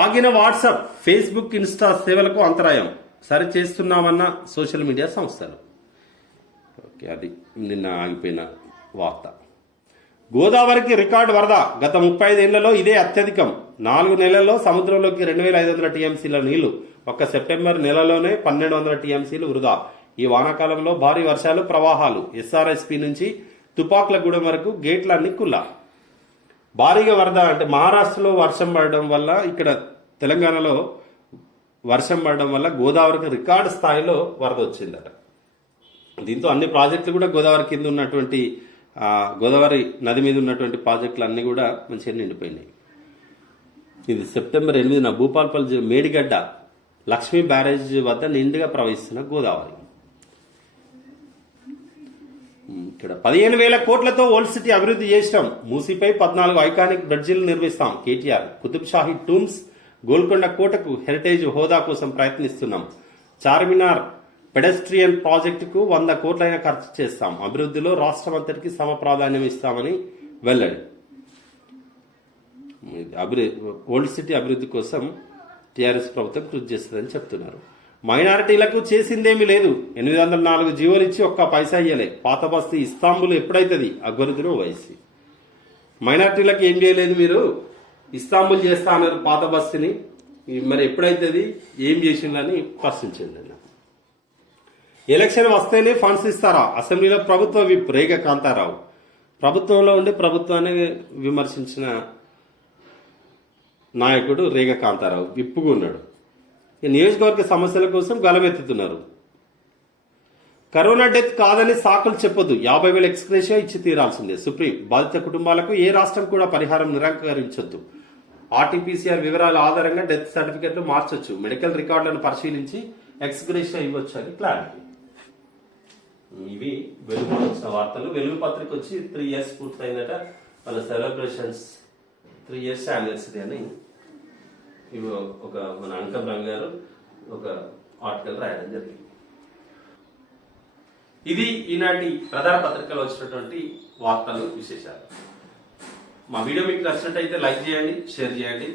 ఆగిన వాట్సాప్, ఫేస్బుక్, ఇన్స్టా సేవలకు అంతరాయం సరి చేస్తున్నామన్న సోషల్ మీడియా సంస్థలు. ఓకే, అది నిన్న ఆగిపోయిన వార్త. గోదావరికి రికార్డు వరద. గత 35 ఏళ్లలో ఇదే అత్యధికం. 4 నెలల్లో సముద్రంలోకి 2,500 టీఎంసీల నీళ్లు. ఒక్క సెప్టెంబర్ నెలలోనే 1,200 టీఎంసీలు వృధా. ఈ వానాకాలంలో భారీ వర్షాలు, ప్రవాహాలు. ఎస్ఆర్ఎస్పీ నుంచి తుపాకులగూడెం వరకు గేట్లన్నీ కుల్లా. భారీగా వరద. అంటే మహారాష్ట్రలో వర్షం పడడం వల్ల, ఇక్కడ తెలంగాణలో వర్షం పడడం వల్ల గోదావరికి రికార్డు స్థాయిలో వరద వచ్చిందట. దీంతో అన్ని ప్రాజెక్టులు కూడా గోదావరి కింద ఉన్నటువంటి గోదావరి నది మీద ఉన్నటువంటి ప్రాజెక్టులు అన్ని కూడా మంచిగా నిండిపోయినాయి. ఇది సెప్టెంబర్ 8న భూపాల్పల్లి మేడిగడ్డ లక్ష్మీ బ్యారేజ్ వద్ద నిండుగా ప్రవహిస్తున్న గోదావరి. ఇక్కడ 15,000 కోట్లతో ఓల్డ్ సిటీ అభివృద్ధి చేసినాం. మూసీపై 14 ఐకానిక్ బ్రిడ్జిలు నిర్మిస్తాం. కేటీఆర్. కుతుబ్ షాహీ టూమ్స్, గోల్కొండ కోటకు హెరిటేజ్ హోదా కోసం ప్రయత్నిస్తున్నాం. చార్మినార్ పెడెస్ట్రియన్ ప్రాజెక్టుకు 100 కోట్లైనా ఖర్చు చేస్తాం. అభివృద్ధిలో రాష్ట్రమంతటికి సమ ప్రాధాన్యం ఇస్తామని వెల్లడి. ఓల్డ్ సిటీ అభివృద్ధి కోసం టీఆర్ఎస్ ప్రభుత్వం కృషి చేస్తుందని చెప్తున్నారు. మైనారిటీలకు చేసిందేమీ లేదు. 804 జీవోలు ఇచ్చి ఒక్క పైసా ఇయ్యలే. పాత బస్తీ ఇస్తాంబుల్ ఎప్పుడైతుంది? అక్బరుద్దీన్ ఓవైసీ. మైనారిటీలకు ఏం చేయలేదు మీరు, ఇస్తాంబుల్ చేస్తా అన్నారు పాత బస్తీని, మరి ఎప్పుడైతుంది, ఏం చేసిందని ప్రశ్నించింది. ఎలక్షన్ వస్తేనే ఫండ్స్ ఇస్తారా? అసెంబ్లీలో ప్రభుత్వ విప్ రేగ కాంతారావు. ప్రభుత్వంలో ఉండి ప్రభుత్వాన్ని విమర్శించిన నాయకుడు రేగ కాంతారావు విప్పుగా ఉన్నాడు. నియోజకవర్గ సమస్యల కోసం గలమెత్తుతున్నారు. కరోనా డెత్ కాదని సాకులు చెప్పొద్దు. 50,000 ఎక్స్గ్రేషియా ఇచ్చి తీరాల్సిందే. సుప్రీం. బాధిత కుటుంబాలకు ఏ రాష్ట్రం కూడా పరిహారం నిరాకరించొద్దు. ఆర్టీపీసీఆర్ వివరాల ఆధారంగా డెత్ సర్టిఫికెట్లు మార్చొచ్చు. మెడికల్ రికార్డులను పరిశీలించి ఎక్స్గ్రేషియా ఇవ్వచ్చు అని క్లారిటీ. ఇవి వెలుగు వచ్చిన వార్తలు. వెలుగు పత్రిక వచ్చి 3 years పూర్తయిందట. వాళ్ళ సెలబ్రేషన్స్ 3 years యానివర్సరీ అని ఇవి ఒక మన అంకం రంగ్ గారు ఒక ఆర్టికల్ రాయడం జరిగింది. ఇది ఈనాటి ప్రధాన పత్రికలో వచ్చినటువంటి వార్తలు, విశేషాలు. మా వీడియో మీకు నచ్చినట్టయితే లైక్ చేయండి, షేర్ చేయండి,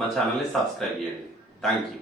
మా ఛానల్ని సబ్స్క్రైబ్ చేయండి. Thank you.